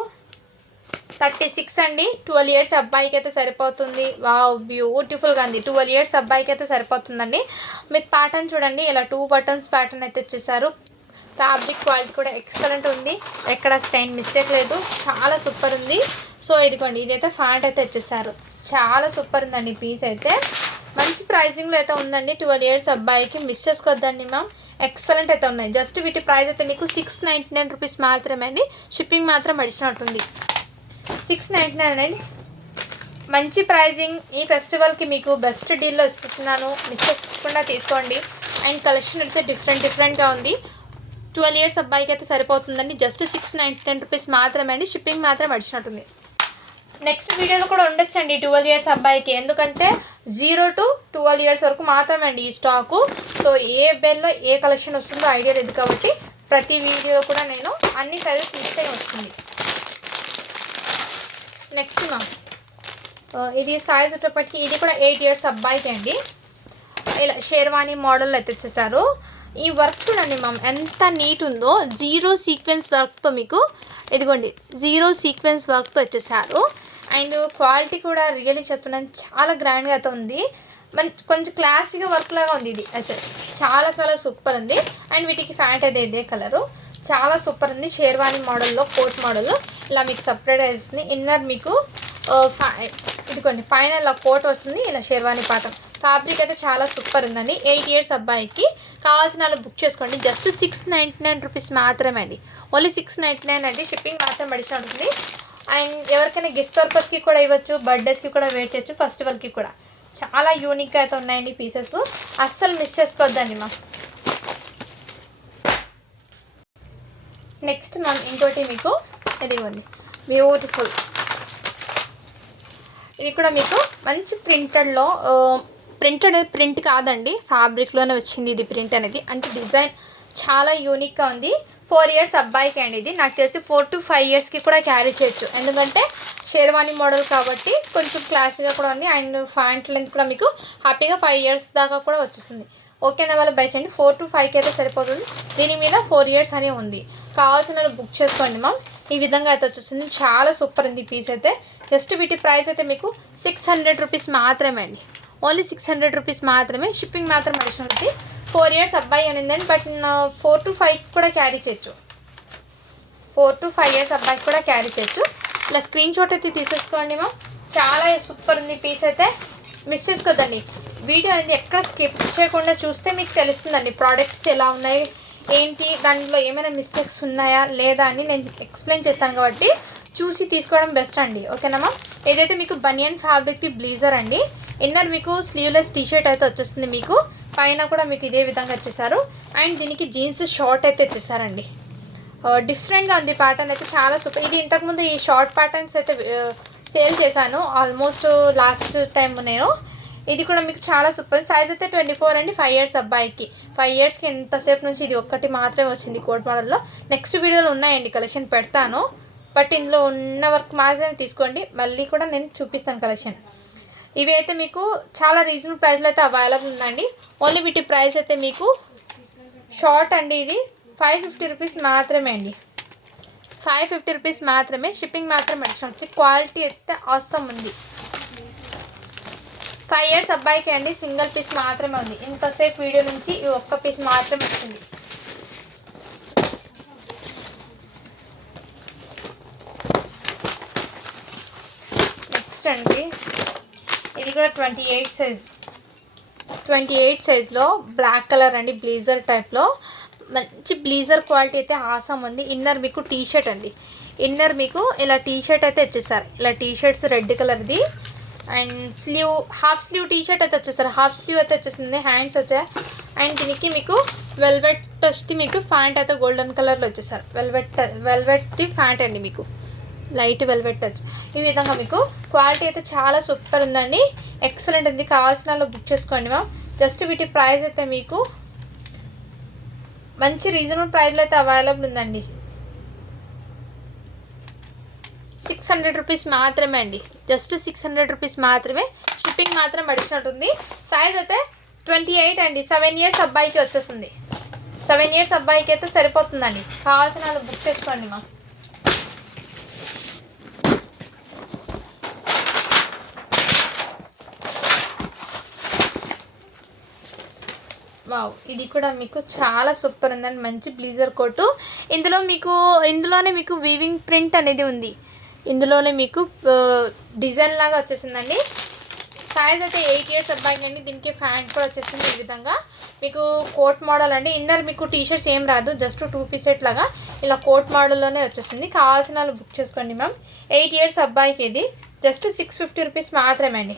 36 అండి. 12 ఇయర్స్ అబ్బాయికి అయితే సరిపోతుంది. వావ్, బ్యూటిఫుల్గా ఉంది. 12 ఇయర్స్ అబ్బాయికి అయితే సరిపోతుందండి. మీకు ప్యాటర్న్ చూడండి, ఇలా 2 బటన్స్ ప్యాటర్న్ అయితే వచ్చేసారు. ఫ్యాబ్రిక్ క్వాలిటీ కూడా ఎక్సలెంట్ ఉంది. ఎక్కడ స్టైన్ మిస్టేక్ లేదు. చాలా సూపర్ ఉంది. సో ఇదిగోండి, ఇదైతే ప్యాంట్ అయితే వచ్చేసారు. చాలా సూపర్ ఉందండి పీస్ అయితే. మంచి ప్రైజింగ్లో అయితే ఉందండి. 12 ఇయర్స్ అబ్బాయికి మిస్ చేసుకోవద్దండి మ్యామ్. ఎక్సలెంట్ అయితే ఉన్నాయి. జస్ట్ వీటి ప్రైస్ అయితే మీకు 699 రూపీస్ మాత్రమే అండి. షిప్పింగ్ మాత్రం అడిషనల్ ఉంటుంది. 699 అండి. మంచి ప్రైజింగ్. ఈ ఫెస్టివల్కి మీకు బెస్ట్ డీల్లో ఇస్తున్నాను. మిస్ చేసుకోకుండా తీసుకోండి. అండ్ కలెక్షన్ అయితే డిఫరెంట్గా ఉంది. 12 ఇయర్స్ అబ్బాయికి అయితే సరిపోతుందండి. జస్ట్ 699 రూపీస్ మాత్రమే అండి. షిప్పింగ్ మాత్రం అడిషనల్ ఉంటుంది. నెక్స్ట్ వీడియోలో కూడా ఉండొచ్చండి 12 ఇయర్స్ అబ్బాయికి. ఎందుకంటే 0 to 12 ఇయర్స్ వరకు మాత్రమే అండి ఈ స్టాకు. సో ఏ బెల్లో ఏ కలెక్షన్ వస్తుందో ఐడియా లేదు కాబట్టి ప్రతి వీడియోలో కూడా నేను అన్ని సైజెస్ మిస్ అయ్యి వస్తుంది. నెక్స్ట్ మ్యామ్ ఇది సైజ్ వచ్చేప్పటికి ఇది కూడా 8 ఇయర్స్ అబ్బాయికి అండి. ఇలా షేర్వాణి మోడల్లో అయితే వచ్చేసారు. ఈ వర్క్ చూడండి మ్యామ్ ఎంత నీట్ ఉందో. 0 సీక్వెన్స్ వర్క్తో మీకు ఇదిగోండి 0 సీక్వెన్స్ వర్క్తో వచ్చేసారు. అండ్ క్వాలిటీ కూడా రియల్లీ చెప్తున్నాను చాలా గ్రాండ్గా అయితే ఉంది. కొంచెం క్లాసీగా వర్క్ లాగా ఉంది ఇది అసలు. చాలా సూపర్ ఉంది. అండ్ వీటికి ప్యాంట్ అయితే ఇదే కలరు. చాలా సూపర్ ఉంది. షేర్వాణి మోడల్లో కోట్ మోడల్ ఇలా మీకు సపరేట్గా వస్తుంది. ఇన్నర్ మీకు ఇదిగోండి పైన ఇలా కోట్ వస్తుంది. ఇలా షేర్వాణి పాటం. ఫ్యాబ్రిక్ అయితే చాలా సూపర్ ఉందండి. 8 ఇయర్స్ అబ్బాయికి కావాల్సిన వాళ్ళు బుక్ చేసుకోండి. జస్ట్ 699 రూపీస్ మాత్రమే అండి. ఓన్లీ 699 అండి. షిప్పింగ్ మాత్రం అడిషనల్ ఉంటుంది. అండ్ ఎవరికైనా గిఫ్ట్ పర్పస్కి కూడా ఇవ్వచ్చు, బర్త్డేస్కి కూడా వేర్ చేయొచ్చు, ఫెస్టివల్కి కూడా. చాలా యూనిక్గా అయితే ఉన్నాయండి పీసెస్. అస్సలు మిస్ చేసుకోవద్దండి మా. నెక్స్ట్ మ్యామ్ ఇంకోటి మీకు ఇదిగోండి బ్యూటిఫుల్. ఇది కూడా మీకు మంచి ప్రింటెడ్లో ప్రింట్ కాదండి, ఫ్యాబ్రిక్లోనే వచ్చింది ఇది ప్రింట్ అనేది. అంటే డిజైన్ చాలా యూనిక్గా ఉంది. 4 ఇయర్స్ అబ్బాయికి అండి ఇది. నాకు తెలిసి 4 to 5 ఇయర్స్కి కూడా క్యారీ చేయొచ్చు. ఎందుకంటే షేర్వాణి మోడల్ కాబట్టి కొంచెం క్లాసీగా కూడా ఉంది. అండ్ ప్యాంట్ లెంత్ కూడా మీకు హ్యాపీగా 5 ఇయర్స్ దాకా కూడా వచ్చేస్తుంది. ఓకేనా వాళ్ళు బై చేయండి. 4 to 5కి అయితే సరిపోతుంది. దీని మీద 4 ఇయర్స్ అనే ఉంది. కావాల్సిన వాళ్ళు బుక్ చేసుకోండి మ్యామ్. ఈ విధంగా అయితే వచ్చేస్తుంది. చాలా సూపర్ ఉంది పీస్ అయితే. జస్ట్ వీటి ప్రైస్ అయితే మీకు 600 రూపీస్ మాత్రమే అండి. ఓన్లీ 600 రూపీస్ మాత్రమే. షిప్పింగ్ మాత్రం అడిషనల్ ఉంది. 4 ఇయర్స్ అబ్బాయి అనిందండి. బట్ 4 to 5 కూడా క్యారీ చేయొచ్చు. 4 to 5 ఇయర్స్ అబ్బాయికి కూడా క్యారీ చేయొచ్చు. ఇలా స్క్రీన్ షాట్ అయితే తీసేసుకోండి మ్యామ్. చాలా సూపర్ ఉంది పీస్ అయితే. మిస్ చేసుకోవద్దండి. వీడియో అనేది ఎక్కడ స్కిప్ చేయకుండా చూస్తే మీకు తెలుస్తుందండి ప్రోడక్ట్స్ ఎలా ఉన్నాయి ఏంటి, దానిలో ఏమైనా మిస్టేక్స్ ఉన్నాయా లేదా అని నేను ఎక్స్ప్లెయిన్ చేస్తాను కాబట్టి చూసి తీసుకోవడం బెస్ట్ అండి. ఓకేనా. ఏదైతే మీకు బనియన్ ఫ్యాబ్రిక్ది బ్లీజర్ అండి. ఇన్నర్ మీకు స్లీవ్లెస్ టీషర్ట్ అయితే వచ్చేస్తుంది. మీకు పైన కూడా మీకు ఇదే విధంగా వచ్చేసారు. అండ్ దీనికి జీన్స్ షార్ట్ అయితే వచ్చేసారండి. డిఫరెంట్గా ఉంది ప్యాటర్న్ అయితే. చాలా సూపర్. ఇది ఇంతకుముందు ఈ షార్ట్ ప్యాటర్న్స్ అయితే సేల్ చేశాను ఆల్మోస్ట్ లాస్ట్ టైం నేను. ఇది కూడా మీకు చాలా సూపర్. సైజ్ అయితే 24 అండి, 5 ఇయర్స్ అబ్బాయికి. 5 ఇయర్స్కి ఎంతసేపు నుంచి ఇది ఒక్కటి మాత్రమే వచ్చింది కోట్ మోడల్లో. నెక్స్ట్ వీడియోలో ఉన్నాయండి, కలెక్షన్ పెడతాను, బట్ ఇందులో ఉన్న వర్క్ మాత్రమే తీసుకోండి. మళ్ళీ కూడా నేను చూపిస్తాను కలెక్షన్. ఇవి అయితే మీకు చాలా రీజనబుల్ ప్రైస్లో అయితే అవైలబుల్ ఉందండి. ఓన్లీ వీటి ప్రైస్ అయితే మీకు షార్ట్ అండి, ఇది 550 రూపీస్ మాత్రమే అండి. 550 రూపీస్ మాత్రమే. షిప్పింగ్ మాత్రం అడిషనల్. క్వాలిటీ అయితే అవసరం ఉంది. 5 ఇయర్స్ అబ్బాయికి అండి, సింగిల్ పీస్ మాత్రమే ఉంది. ఇంతసేపు వీడియో నుంచి ఈ ఒక్క పీస్ మాత్రమే వచ్చింది. నెక్స్ట్ అండి, ఇది కూడా 28 సైజ్. 28 సైజ్లో బ్లాక్ కలర్ అండి, బ్లేజర్ టైప్లో మంచి బ్లేజర్ క్వాలిటీ అయితే ఆసమ్ ఉంది. ఇన్నర్ మీకు టీ షర్ట్ అండి, ఇన్నర్ మీకు ఇలా టీ షర్ట్ అయితే వచ్చేసారు. ఇలా టీ షర్ట్స్ రెడ్ కలర్ది and slew, half slew T shirt అయితే వచ్చేసారు. హాఫ్ స్లీవ్ అయితే వచ్చేసింది, హ్యాండ్స్ వచ్చాయి. అండ్ దీనికి మీకు వెల్వెట్ వచ్చి మీకు ప్యాంట్ అయితే గోల్డెన్ కలర్లో వచ్చేసారు. వెల్వెట్ది ప్యాంట్ అండి, మీకు లైట్ వెల్వెట్ టచ్. ఈ విధంగా మీకు క్వాలిటీ అయితే చాలా సూపర్ ఉందండి, ఎక్సలెంట్ ఉంది. కావాల్సిన వాళ్ళు బుక్ చేసుకోండి మ్యామ్. జస్ట్ వీటి ప్రైస్ అయితే మీకు మంచి రీజనబుల్ ప్రైస్లో అయితే అవైలబుల్ ఉందండి. 600 రూపీస్ మాత్రమే అండి, జస్ట్ 600 రూపీస్ మాత్రమే. షిప్పింగ్ మాత్రం అడిషనల్ ఉంది. సైజ్ అయితే 28 అండి, 7 ఇయర్స్ అబ్బాయికి వచ్చేస్తుంది. 7 ఇయర్స్ అబ్బాయికి అయితే సరిపోతుందండి. కావాల్సిన వాళ్ళు బుక్ చేసుకోండి మా. వావ్, ఇది కూడా మీకు చాలా సూపర్ ఉందండి, మంచి బ్లీజర్ కోటు. ఇందులోనే మీకు వీవింగ్ ప్రింట్ అనేది ఉంది. ఇందులోనే మీకు డిజైన్ లాగా వచ్చేసిందండి. సైజ్ అయితే 8 ఇయర్స్ అబ్బాయికి అండి. దీనికి ప్యాంట్ కూడా వచ్చేసింది. ఈ విధంగా మీకు కోట్ మోడల్ అండి. ఇన్నర్ మీకు టీషర్ట్స్ ఏం రాదు, జస్ట్ 2 పీస్ సెట్ లాగా ఇలా కోట్ మోడల్లోనే వచ్చేసింది. కావాల్సిన వాళ్ళు బుక్ చేసుకోండి మ్యామ్. 8 ఇయర్స్ అబ్బాయికి ఇది జస్ట్ 650 రూపీస్ మాత్రమే అండి,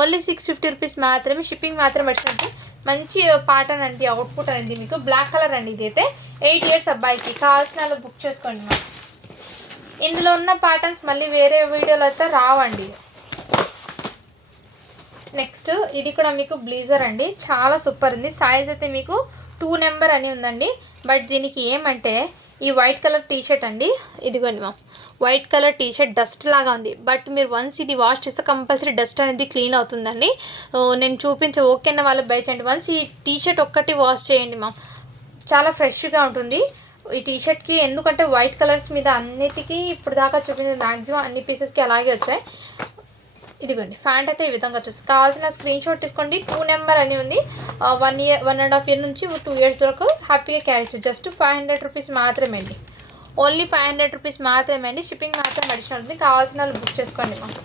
ఓన్లీ 650 రూపీస్ మాత్రమే. షిప్పింగ్ మాత్రం వచ్చినట్టు మంచి ప్యాటర్న్ అండి, అవుట్పుట్ అనేది మీకు బ్లాక్ కలర్ అండి. ఇది అయితే 8 ఇయర్స్ అబ్బాయికి. కావాల్సిన వాళ్ళు బుక్ చేసుకోండి మ్యామ్. ఇందులో ఉన్న ప్యాటర్న్స్ మళ్ళీ వేరే వీడియోలో అయితే రావండి. నెక్స్ట్ ఇది కూడా మీకు బ్లీజర్ అండి, చాలా సూపర్ ఉంది. సైజ్ అయితే మీకు 2 నెంబర్ అని ఉందండి. బట్ దీనికి ఏమంటే ఈ వైట్ కలర్ టీషర్ట్ అండి, ఇదిగోండి ma'am, white colour t shirt dust లాగా ఉంది. బట్ మీరు వన్స్ ఇది వాష్ చేస్తే కంపల్సరీ డస్ట్ అనేది క్లీన్ అవుతుందండి. నేను చూపించే ఓకేనా వాళ్ళు బై చేయండి. వన్స్ ఈ టీషర్ట్ ఒక్కటి వాష్ చేయండి మ్యామ్, చాలా ఫ్రెష్గా ఉంటుంది ఈ టీషర్ట్కి. ఎందుకంటే వైట్ కలర్స్ మీద అన్నిటికీ ఇప్పుడు దాకా చూపించిన మ్యాక్సిమం అన్ని పీసెస్కి అలాగే వచ్చాయి. ఇదిగోండి ప్యాంట్ అయితే ఈ విధంగా వచ్చేస్తుంది. కావాల్సిన స్క్రీన్ షాట్ తీసుకోండి. 2 నెంబర్ అని ఉంది. 1.5 ఇయర్ నుంచి 2 ఇయర్స్ వరకు హ్యాపీగా క్యారీ చేయొచ్చు. జస్ట్ 500 రూపీస్ మాత్రమే అండి, ఓన్లీ 500 రూపీస్ మాత్రమే అండి. షిప్పింగ్ మాత్రం అడిషనల్ ఉంది. కావాల్సిన వాళ్ళు బుక్ చేసుకోండి మాకు.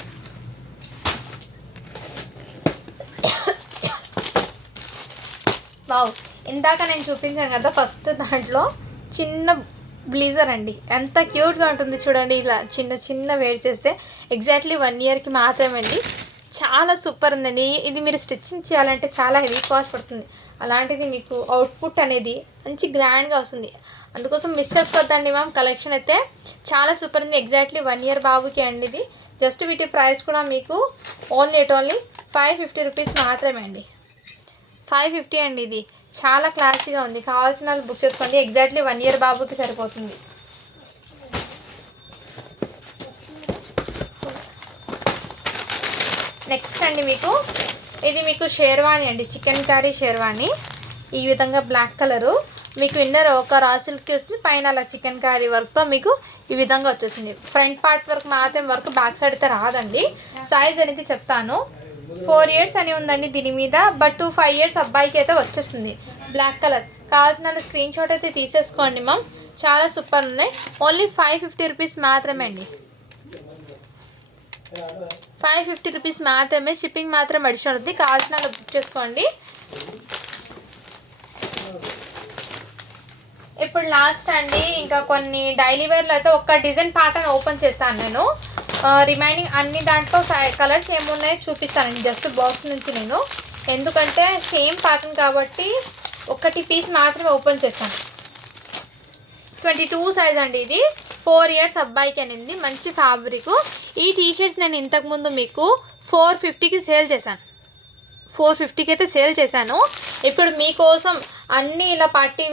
వావ్, ఇందాక నేను చూపించాను కదా ఫస్ట్ దాంట్లో చిన్న బ్లీజర్ అండి, ఎంత క్యూట్గా ఉంటుంది చూడండి. ఇలా చిన్న వేర్ చేస్తే ఎగ్జాక్ట్లీ 1 ఇయర్కి మాత్రమే అండి. చాలా సూపర్ ఉందండి. ఇది మీరు స్టిచ్చింగ్ చేయాలంటే చాలా హెవీ కాస్ట్ పడుతుంది. అలాంటిది మీకు అవుట్పుట్ అనేది మంచి గ్రాండ్గా వస్తుంది. అందుకోసం మిస్ చేసుకోవద్దండి మ్యామ్. కలెక్షన్ అయితే చాలా సూపర్ ఉంది. ఎగ్జాక్ట్లీ 1 ఇయర్ బాబుకి అండి ఇది. జస్ట్ వీటి ప్రైస్ కూడా మీకు ఓన్లీ 550 రూపీస్ మాత్రమే అండి. 550 అండి. ఇది చాలా క్లాసీగా ఉంది. కావాల్సిన వాళ్ళు బుక్ చేసుకోండి. ఎగ్జాక్ట్లీ 1 ఇయర్ బాబుకి సరిపోతుంది. నెక్స్ట్ అండి మీకు ఇది మీకు షేర్వాణి అండి, చికెన్ కర్రీ షేర్వాణి. ఈ విధంగా బ్లాక్ కలరు మీకు ఇన్నర్ ఒక రా సిల్క్ వస్తుంది, పైన అలా చికెన్ కర్రీ వర్క్తో మీకు ఈ విధంగా వచ్చేసింది. ఫ్రంట్ పార్ట్ వర్క్ మాత్రం వర్క్, బ్యాక్ సైడ్ అయితే రాదండి. సైజ్ అనేది చెప్తాను, 4 ఇయర్స్ అని ఉందండి దీని మీద. బట్ 5 ఇయర్స్ అబ్బాయికి అయితే వచ్చేస్తుంది. Black colour. కావాల్సిన స్క్రీన్ షాట్ అయితే తీసేసుకోండి మ్యామ్. చాలా సూపర్ ఉన్నాయి. ఓన్లీ 550 రూపీస్ మాత్రమే అండి, 550 రూపీస్ మాత్రమే. షిప్పింగ్ మాత్రం అడిషనల్ ఉంది. కావాల్సిన బుక్ చేసుకోండి. ఇప్పుడు లాస్ట్ అండి, ఇంకా కొన్ని డైలీ వేర్లో అయితే ఒక డిజైన్ ప్యాటర్న్ ఓపెన్ చేస్తాను నేను. రిమైనింగ్ అన్ని దాంట్లో కలర్స్ ఏమున్నాయో చూపిస్తానండి జస్ట్ బాక్స్ నుంచి నేను. ఎందుకంటే సేమ్ ప్యాటర్న్ కాబట్టి ఒకటి పీస్ మాత్రమే ఓపెన్ చేస్తాను. 22 సైజ్ అండి ఇది. 4 ఇయర్స్ అబ్బాయికి అనింది. మంచి ఫ్యాబ్రిక్. ఈ టీషర్ట్స్ నేను ఇంతకుముందు మీకు 450కి సేల్ చేశాను. 450కి అయితే సేల్ చేశాను. ఇప్పుడు మీకోసం అన్నీ ఇలా పార్టీ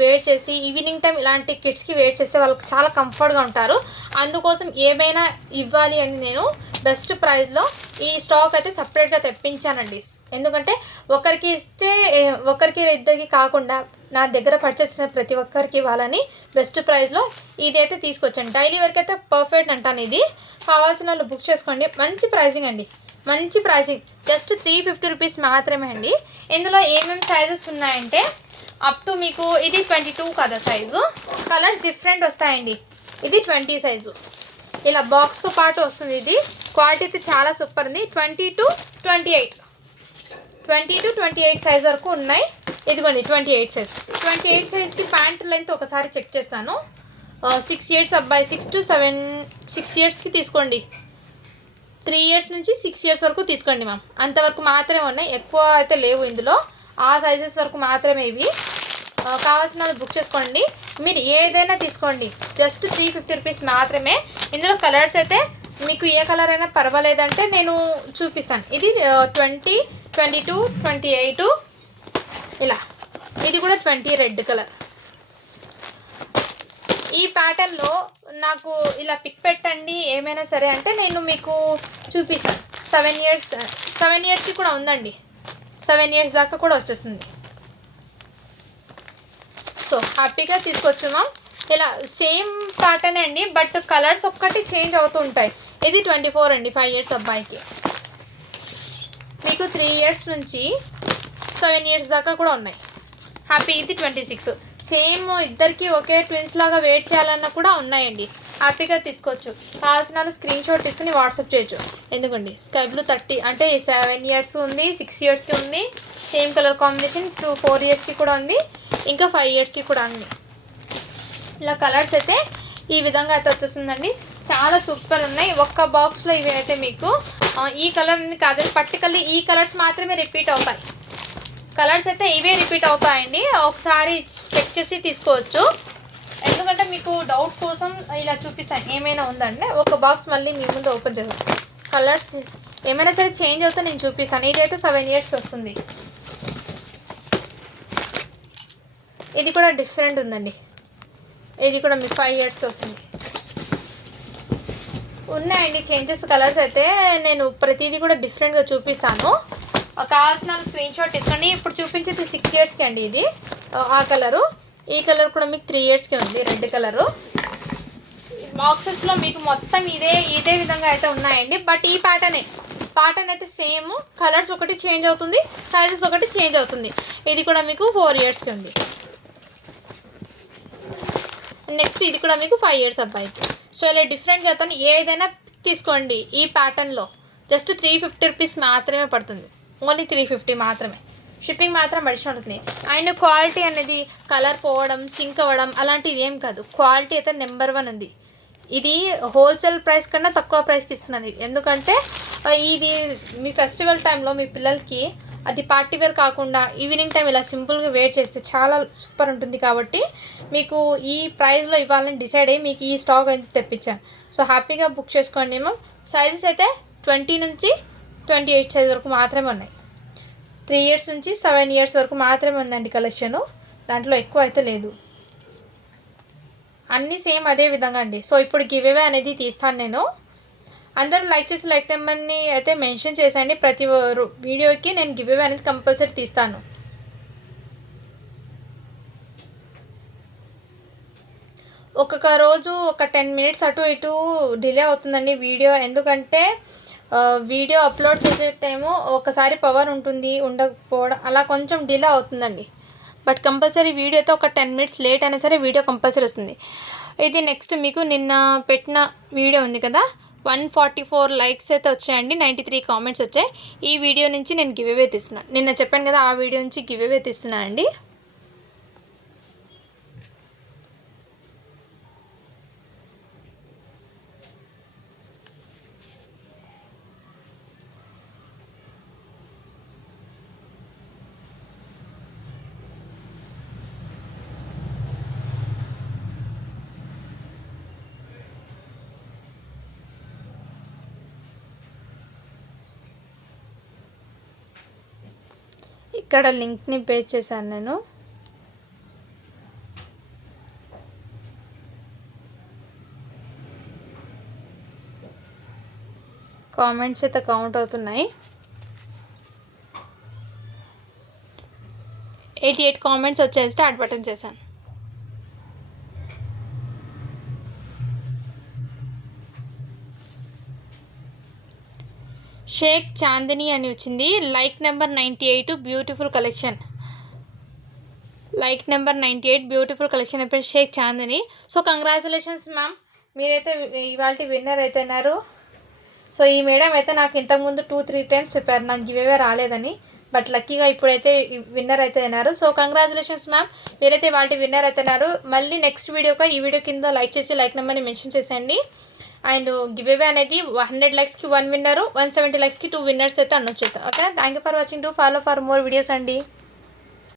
వేర్ చేసి ఈవినింగ్ టైం ఇలాంటి కిడ్స్కి వేర్ చేస్తే వాళ్ళకి చాలా కంఫర్ట్గా ఉంటారు. అందుకోసం ఏమైనా ఇవ్వాలి అని నేను బెస్ట్ ప్రైస్లో ఈ స్టాక్ అయితే సపరేట్గా తెప్పించానండి. ఎందుకంటే ఒకరికి ఇస్తే ఒకరికి ఇద్దరికి కాకుండా నా దగ్గర పర్చేస్ చేసిన ప్రతి ఒక్కరికి ఇవ్వాలని బెస్ట్ ప్రైస్లో ఇది అయితే తీసుకొచ్చాను. డైలీ వరకు అయితే పర్ఫెక్ట్ అంటాను. ఇది కావాల్సిన వాళ్ళు బుక్ చేసుకోండి. మంచి ప్రైసింగ్ అండి, మంచి ప్రైసింగ్. జస్ట్ 350 రూపీస్ మాత్రమే అండి. ఇందులో ఏమేమి సైజెస్ ఉన్నాయంటే అప్ టు మీకు ఇది 22 కదా సైజు, కలర్స్ డిఫరెంట్ వస్తాయండి. ఇది 20 సైజు, ఇలా బాక్స్తో పాటు వస్తుంది. ఇది క్వాలిటీ అయితే చాలా సూపర్ ఉంది. 20 to 28 సైజ్ వరకు ఉన్నాయి. ఇదిగోండి 28 సైజ్. 28 సైజ్కి ప్యాంట్ లెంత్ ఒకసారి చెక్ చేస్తాను. 6 ఇయర్స్ అబ్బాయి, 6 to 6 ఇయర్స్కి తీసుకోండి. 3 ఇయర్స్ నుంచి 6 ఇయర్స్ వరకు తీసుకోండి మ్యామ్. అంతవరకు మాత్రమే ఉన్నాయి, ఎక్కువ అయితే లేవు ఇందులో. ఆ సైజెస్ వరకు మాత్రమే ఇవి. కావాల్సిన వాళ్ళు బుక్ చేసుకోండి. మీరు ఏదైనా తీసుకోండి, జస్ట్ 350 రూపీస్ మాత్రమే. ఇందులో కలర్స్ అయితే మీకు ఏ కలర్ అయినా పర్వాలేదంటే నేను చూపిస్తాను. ఇది 20, 22, 28 ఇలా. ఇది కూడా 20 రెడ్ కలర్. ఈ ప్యాటర్న్లో నాకు ఇలా పిక్ పెట్టండి ఏమైనా సరే అంటే నేను మీకు చూపిస్తాను. 7 ఇయర్స్కి కూడా ఉందండి. 7 ఇయర్స్ దాకా కూడా వచ్చేస్తుంది. సో హ్యాపీగా తీసుకోవచ్చు మ్యామ్. ఇలా సేమ్ ప్యాటర్న్ అండి, బట్ కలర్స్ ఒక్కటి చేంజ్ అవుతూ ఉంటాయి. ఇది 24 అండి, 5 ఇయర్స్ అబ్బాయికి. మీకు 3 ఇయర్స్ నుంచి 7 ఇయర్స్ దాకా కూడా ఉన్నాయి. హ్యాపీ. ఇది 26. సేమ్ ఇద్దరికి ఒకే ట్విన్స్ లాగా వెయిట్ చేయాలన్నా కూడా ఉన్నాయండి. హ్యాపీగా తీసుకోవచ్చు. కావాల్సిన స్క్రీన్ షాట్ తీసుకుని వాట్సాప్ చేయొచ్చు. ఎందుకండి స్కై బ్లూ 30 అంటే 7 ఇయర్స్ ఉంది, 6 ఇయర్స్కి ఉంది. సేమ్ కలర్ కాంబినేషన్ 4 ఇయర్స్కి కూడా ఉంది, ఇంకా 5 ఇయర్స్కి కూడా ఉంది. ఇలా కలర్స్ అయితే ఈ విధంగా అయితే వచ్చేస్తుందండి. చాలా సూపర్ ఉన్నాయి. ఒక్క బాక్స్లో ఇవి అయితే మీకు ఈ కలర్ అని కాదండి, పర్టికల్లీ ఈ కలర్స్ మాత్రమే రిపీట్ అవుతాయి. కలర్స్ అయితే ఇవే రిపీట్ అవుతాయండి. ఒకసారి చెక్ చేసి తీసుకోవచ్చు. ఎందుకంటే మీకు డౌట్ కోసం ఇలా చూపిస్తాను ఏమైనా ఉందంటే. ఒక బాక్స్ మళ్ళీ మీ ముందు ఓపెన్ చేస్తాను. కలర్స్ ఏమైనా సరే చేంజ్ అవుతే నేను చూపిస్తాను. ఇదైతే 7 ఇయర్స్కి వస్తుంది. ఇది కూడా డిఫరెంట్ ఉందండి. ఇది కూడా మీకు 5 ఇయర్స్కి వస్తుంది. ఉన్నాయండి చేంజెస్. కలర్స్ అయితే నేను ప్రతిదీ కూడా డిఫరెంట్గా చూపిస్తాను. కావాల్సిన స్క్రీన్ షాట్ తీసుకోండి. ఇప్పుడు చూపించేది 6 ఇయర్స్కి అండి. ఇది ఆ కలరు. ఈ కలర్ కూడా మీకు 3 ఇయర్స్కి ఉంది, రెడ్ కలరు. బాక్సెస్లో మీకు మొత్తం ఇదే విధంగా అయితే ఉన్నాయండి. బట్ ఈ ప్యాటర్న్ అయితే సేమ్. కలర్స్ ఒకటి చేంజ్ అవుతుంది, సైజెస్ ఒకటి చేంజ్ అవుతుంది. ఇది కూడా మీకు 4 ఇయర్స్కి ఉంది. నెక్స్ట్ ఇది కూడా మీకు 5 ఇయర్స్ అబ్బాయికి. సో ఇలా డిఫరెంట్గా అవుతాను. ఏదైనా తీసుకోండి ఈ ప్యాటర్న్లో. జస్ట్ 350 రూపీస్ మాత్రమే పడుతుంది. ఓన్లీ 350 మాత్రమే. షిప్పింగ్ మాత్రం అడిషనల్ ఉంటుంది. అండ్ క్వాలిటీ అనేది కలర్ పోవడం, సింక్ అవ్వడం అలాంటిది ఏం కాదు. క్వాలిటీ అయితే నెంబర్ 1 ఉంది. ఇది హోల్సేల్ ప్రైస్ కన్నా తక్కువ ప్రైస్కి ఇస్తున్నాను. ఎందుకంటే ఇది మీ ఫెస్టివల్ టైంలో మీ పిల్లలకి అది పార్టీ వేర్ కాకుండా ఈవినింగ్ టైం ఇలా సింపుల్గా వేర్ చేస్తే చాలా సూపర్ ఉంటుంది. కాబట్టి మీకు ఈ ప్రైస్లో ఇవ్వాలని డిసైడ్ అయ్యి మీకు ఈ స్టాక్ అయితే తెప్పించాను. సో హ్యాపీగా బుక్ చేసుకోండి మ్యామ్. సైజెస్ అయితే 20 నుంచి 28 సైజ్ వరకు మాత్రమే ఉన్నాయి. 3 ఇయర్స్ నుంచి 7 ఇయర్స్ వరకు మాత్రమే ఉందండి కలెక్షను. దాంట్లో ఎక్కువ అయితే లేదు. అన్నీ సేమ్ అదే విధంగా అండి. సో ఇప్పుడు గివ్ అవే అనేది తీస్తాను నేను. అందరూ లైక్ చేసి లైక్ నెంబర్ని అయితే మెన్షన్ చేసేయండి. ప్రతి వీడియోకి నేను గివ్ అవే అనేది కంపల్సరీ తీస్తాను. ఒక్కొక్క రోజు ఒక 10 మినిట్స్ అటు ఇటు డిలే అవుతుందండి వీడియో. ఎందుకంటే వీడియో అప్లోడ్ చేసే టైము ఒకసారి పవర్ ఉంటుంది, ఉండకపోవడం అలా కొంచెం డిలే అవుతుందండి. బట్ కంపల్సరీ వీడియో అయితే ఒక 10 మినిట్స్ లేట్ అయినా సరే వీడియో కంపల్సరీ వస్తుంది. ఇది నెక్స్ట్ మీకు నిన్న పెట్టిన వీడియో ఉంది కదా, 144 లైక్స్ అయితే వచ్చాయండి, 93 కామెంట్స్ వచ్చాయి. ఈ వీడియో నుంచి నేను గివ్ అవే తీస్తున్నాను. నిన్న చెప్పాను కదా, ఆ వీడియో నుంచి గివ్ అవే తీస్తున్నాను అండి. ఇక్కడ లింక్ని పేస్ట్ చేశాను నేను. కామెంట్స్ అయితే కౌంట్ అవుతున్నాయి. 88 కామెంట్స్ వచ్చేసి స్టార్ట్ బటన్ చేశాను. షేక్ చాందిని అని వచ్చింది. Like number 98 beautiful collection. Like number 98 beautiful collection అయిపోయి Shaik Chandini. So congratulations ma'am, మీరైతే ఇవాళ విన్నర్ అయిపోయినారు. సో ఈ మేడం అయితే నాకు ఇంతకుముందు 2-3 టైమ్స్ చెప్పారు నాకు గివేవే రాలేదని, బట్ లక్కీగా ఇప్పుడైతే విన్నర్ అయితే అయినారు. సో కంగ్రాచులేషన్స్ మ్యామ్, మీరైతే వాటి విన్నర్ అవుతున్నారు. మళ్ళీ నెక్స్ట్ వీడియోకి ఈ వీడియో కింద లైక్ చేసి లైక్ నెంబర్ని మెన్షన్ చేసేయండి. అండ్ గివేవే అనేది 100 లైక్స్కి 1 విన్నరు, 170 లైక్స్కి 2 విన్నర్స్ అయితే అనొచ్చు. Okay, thank you for watching. Do follow for more videos అండి.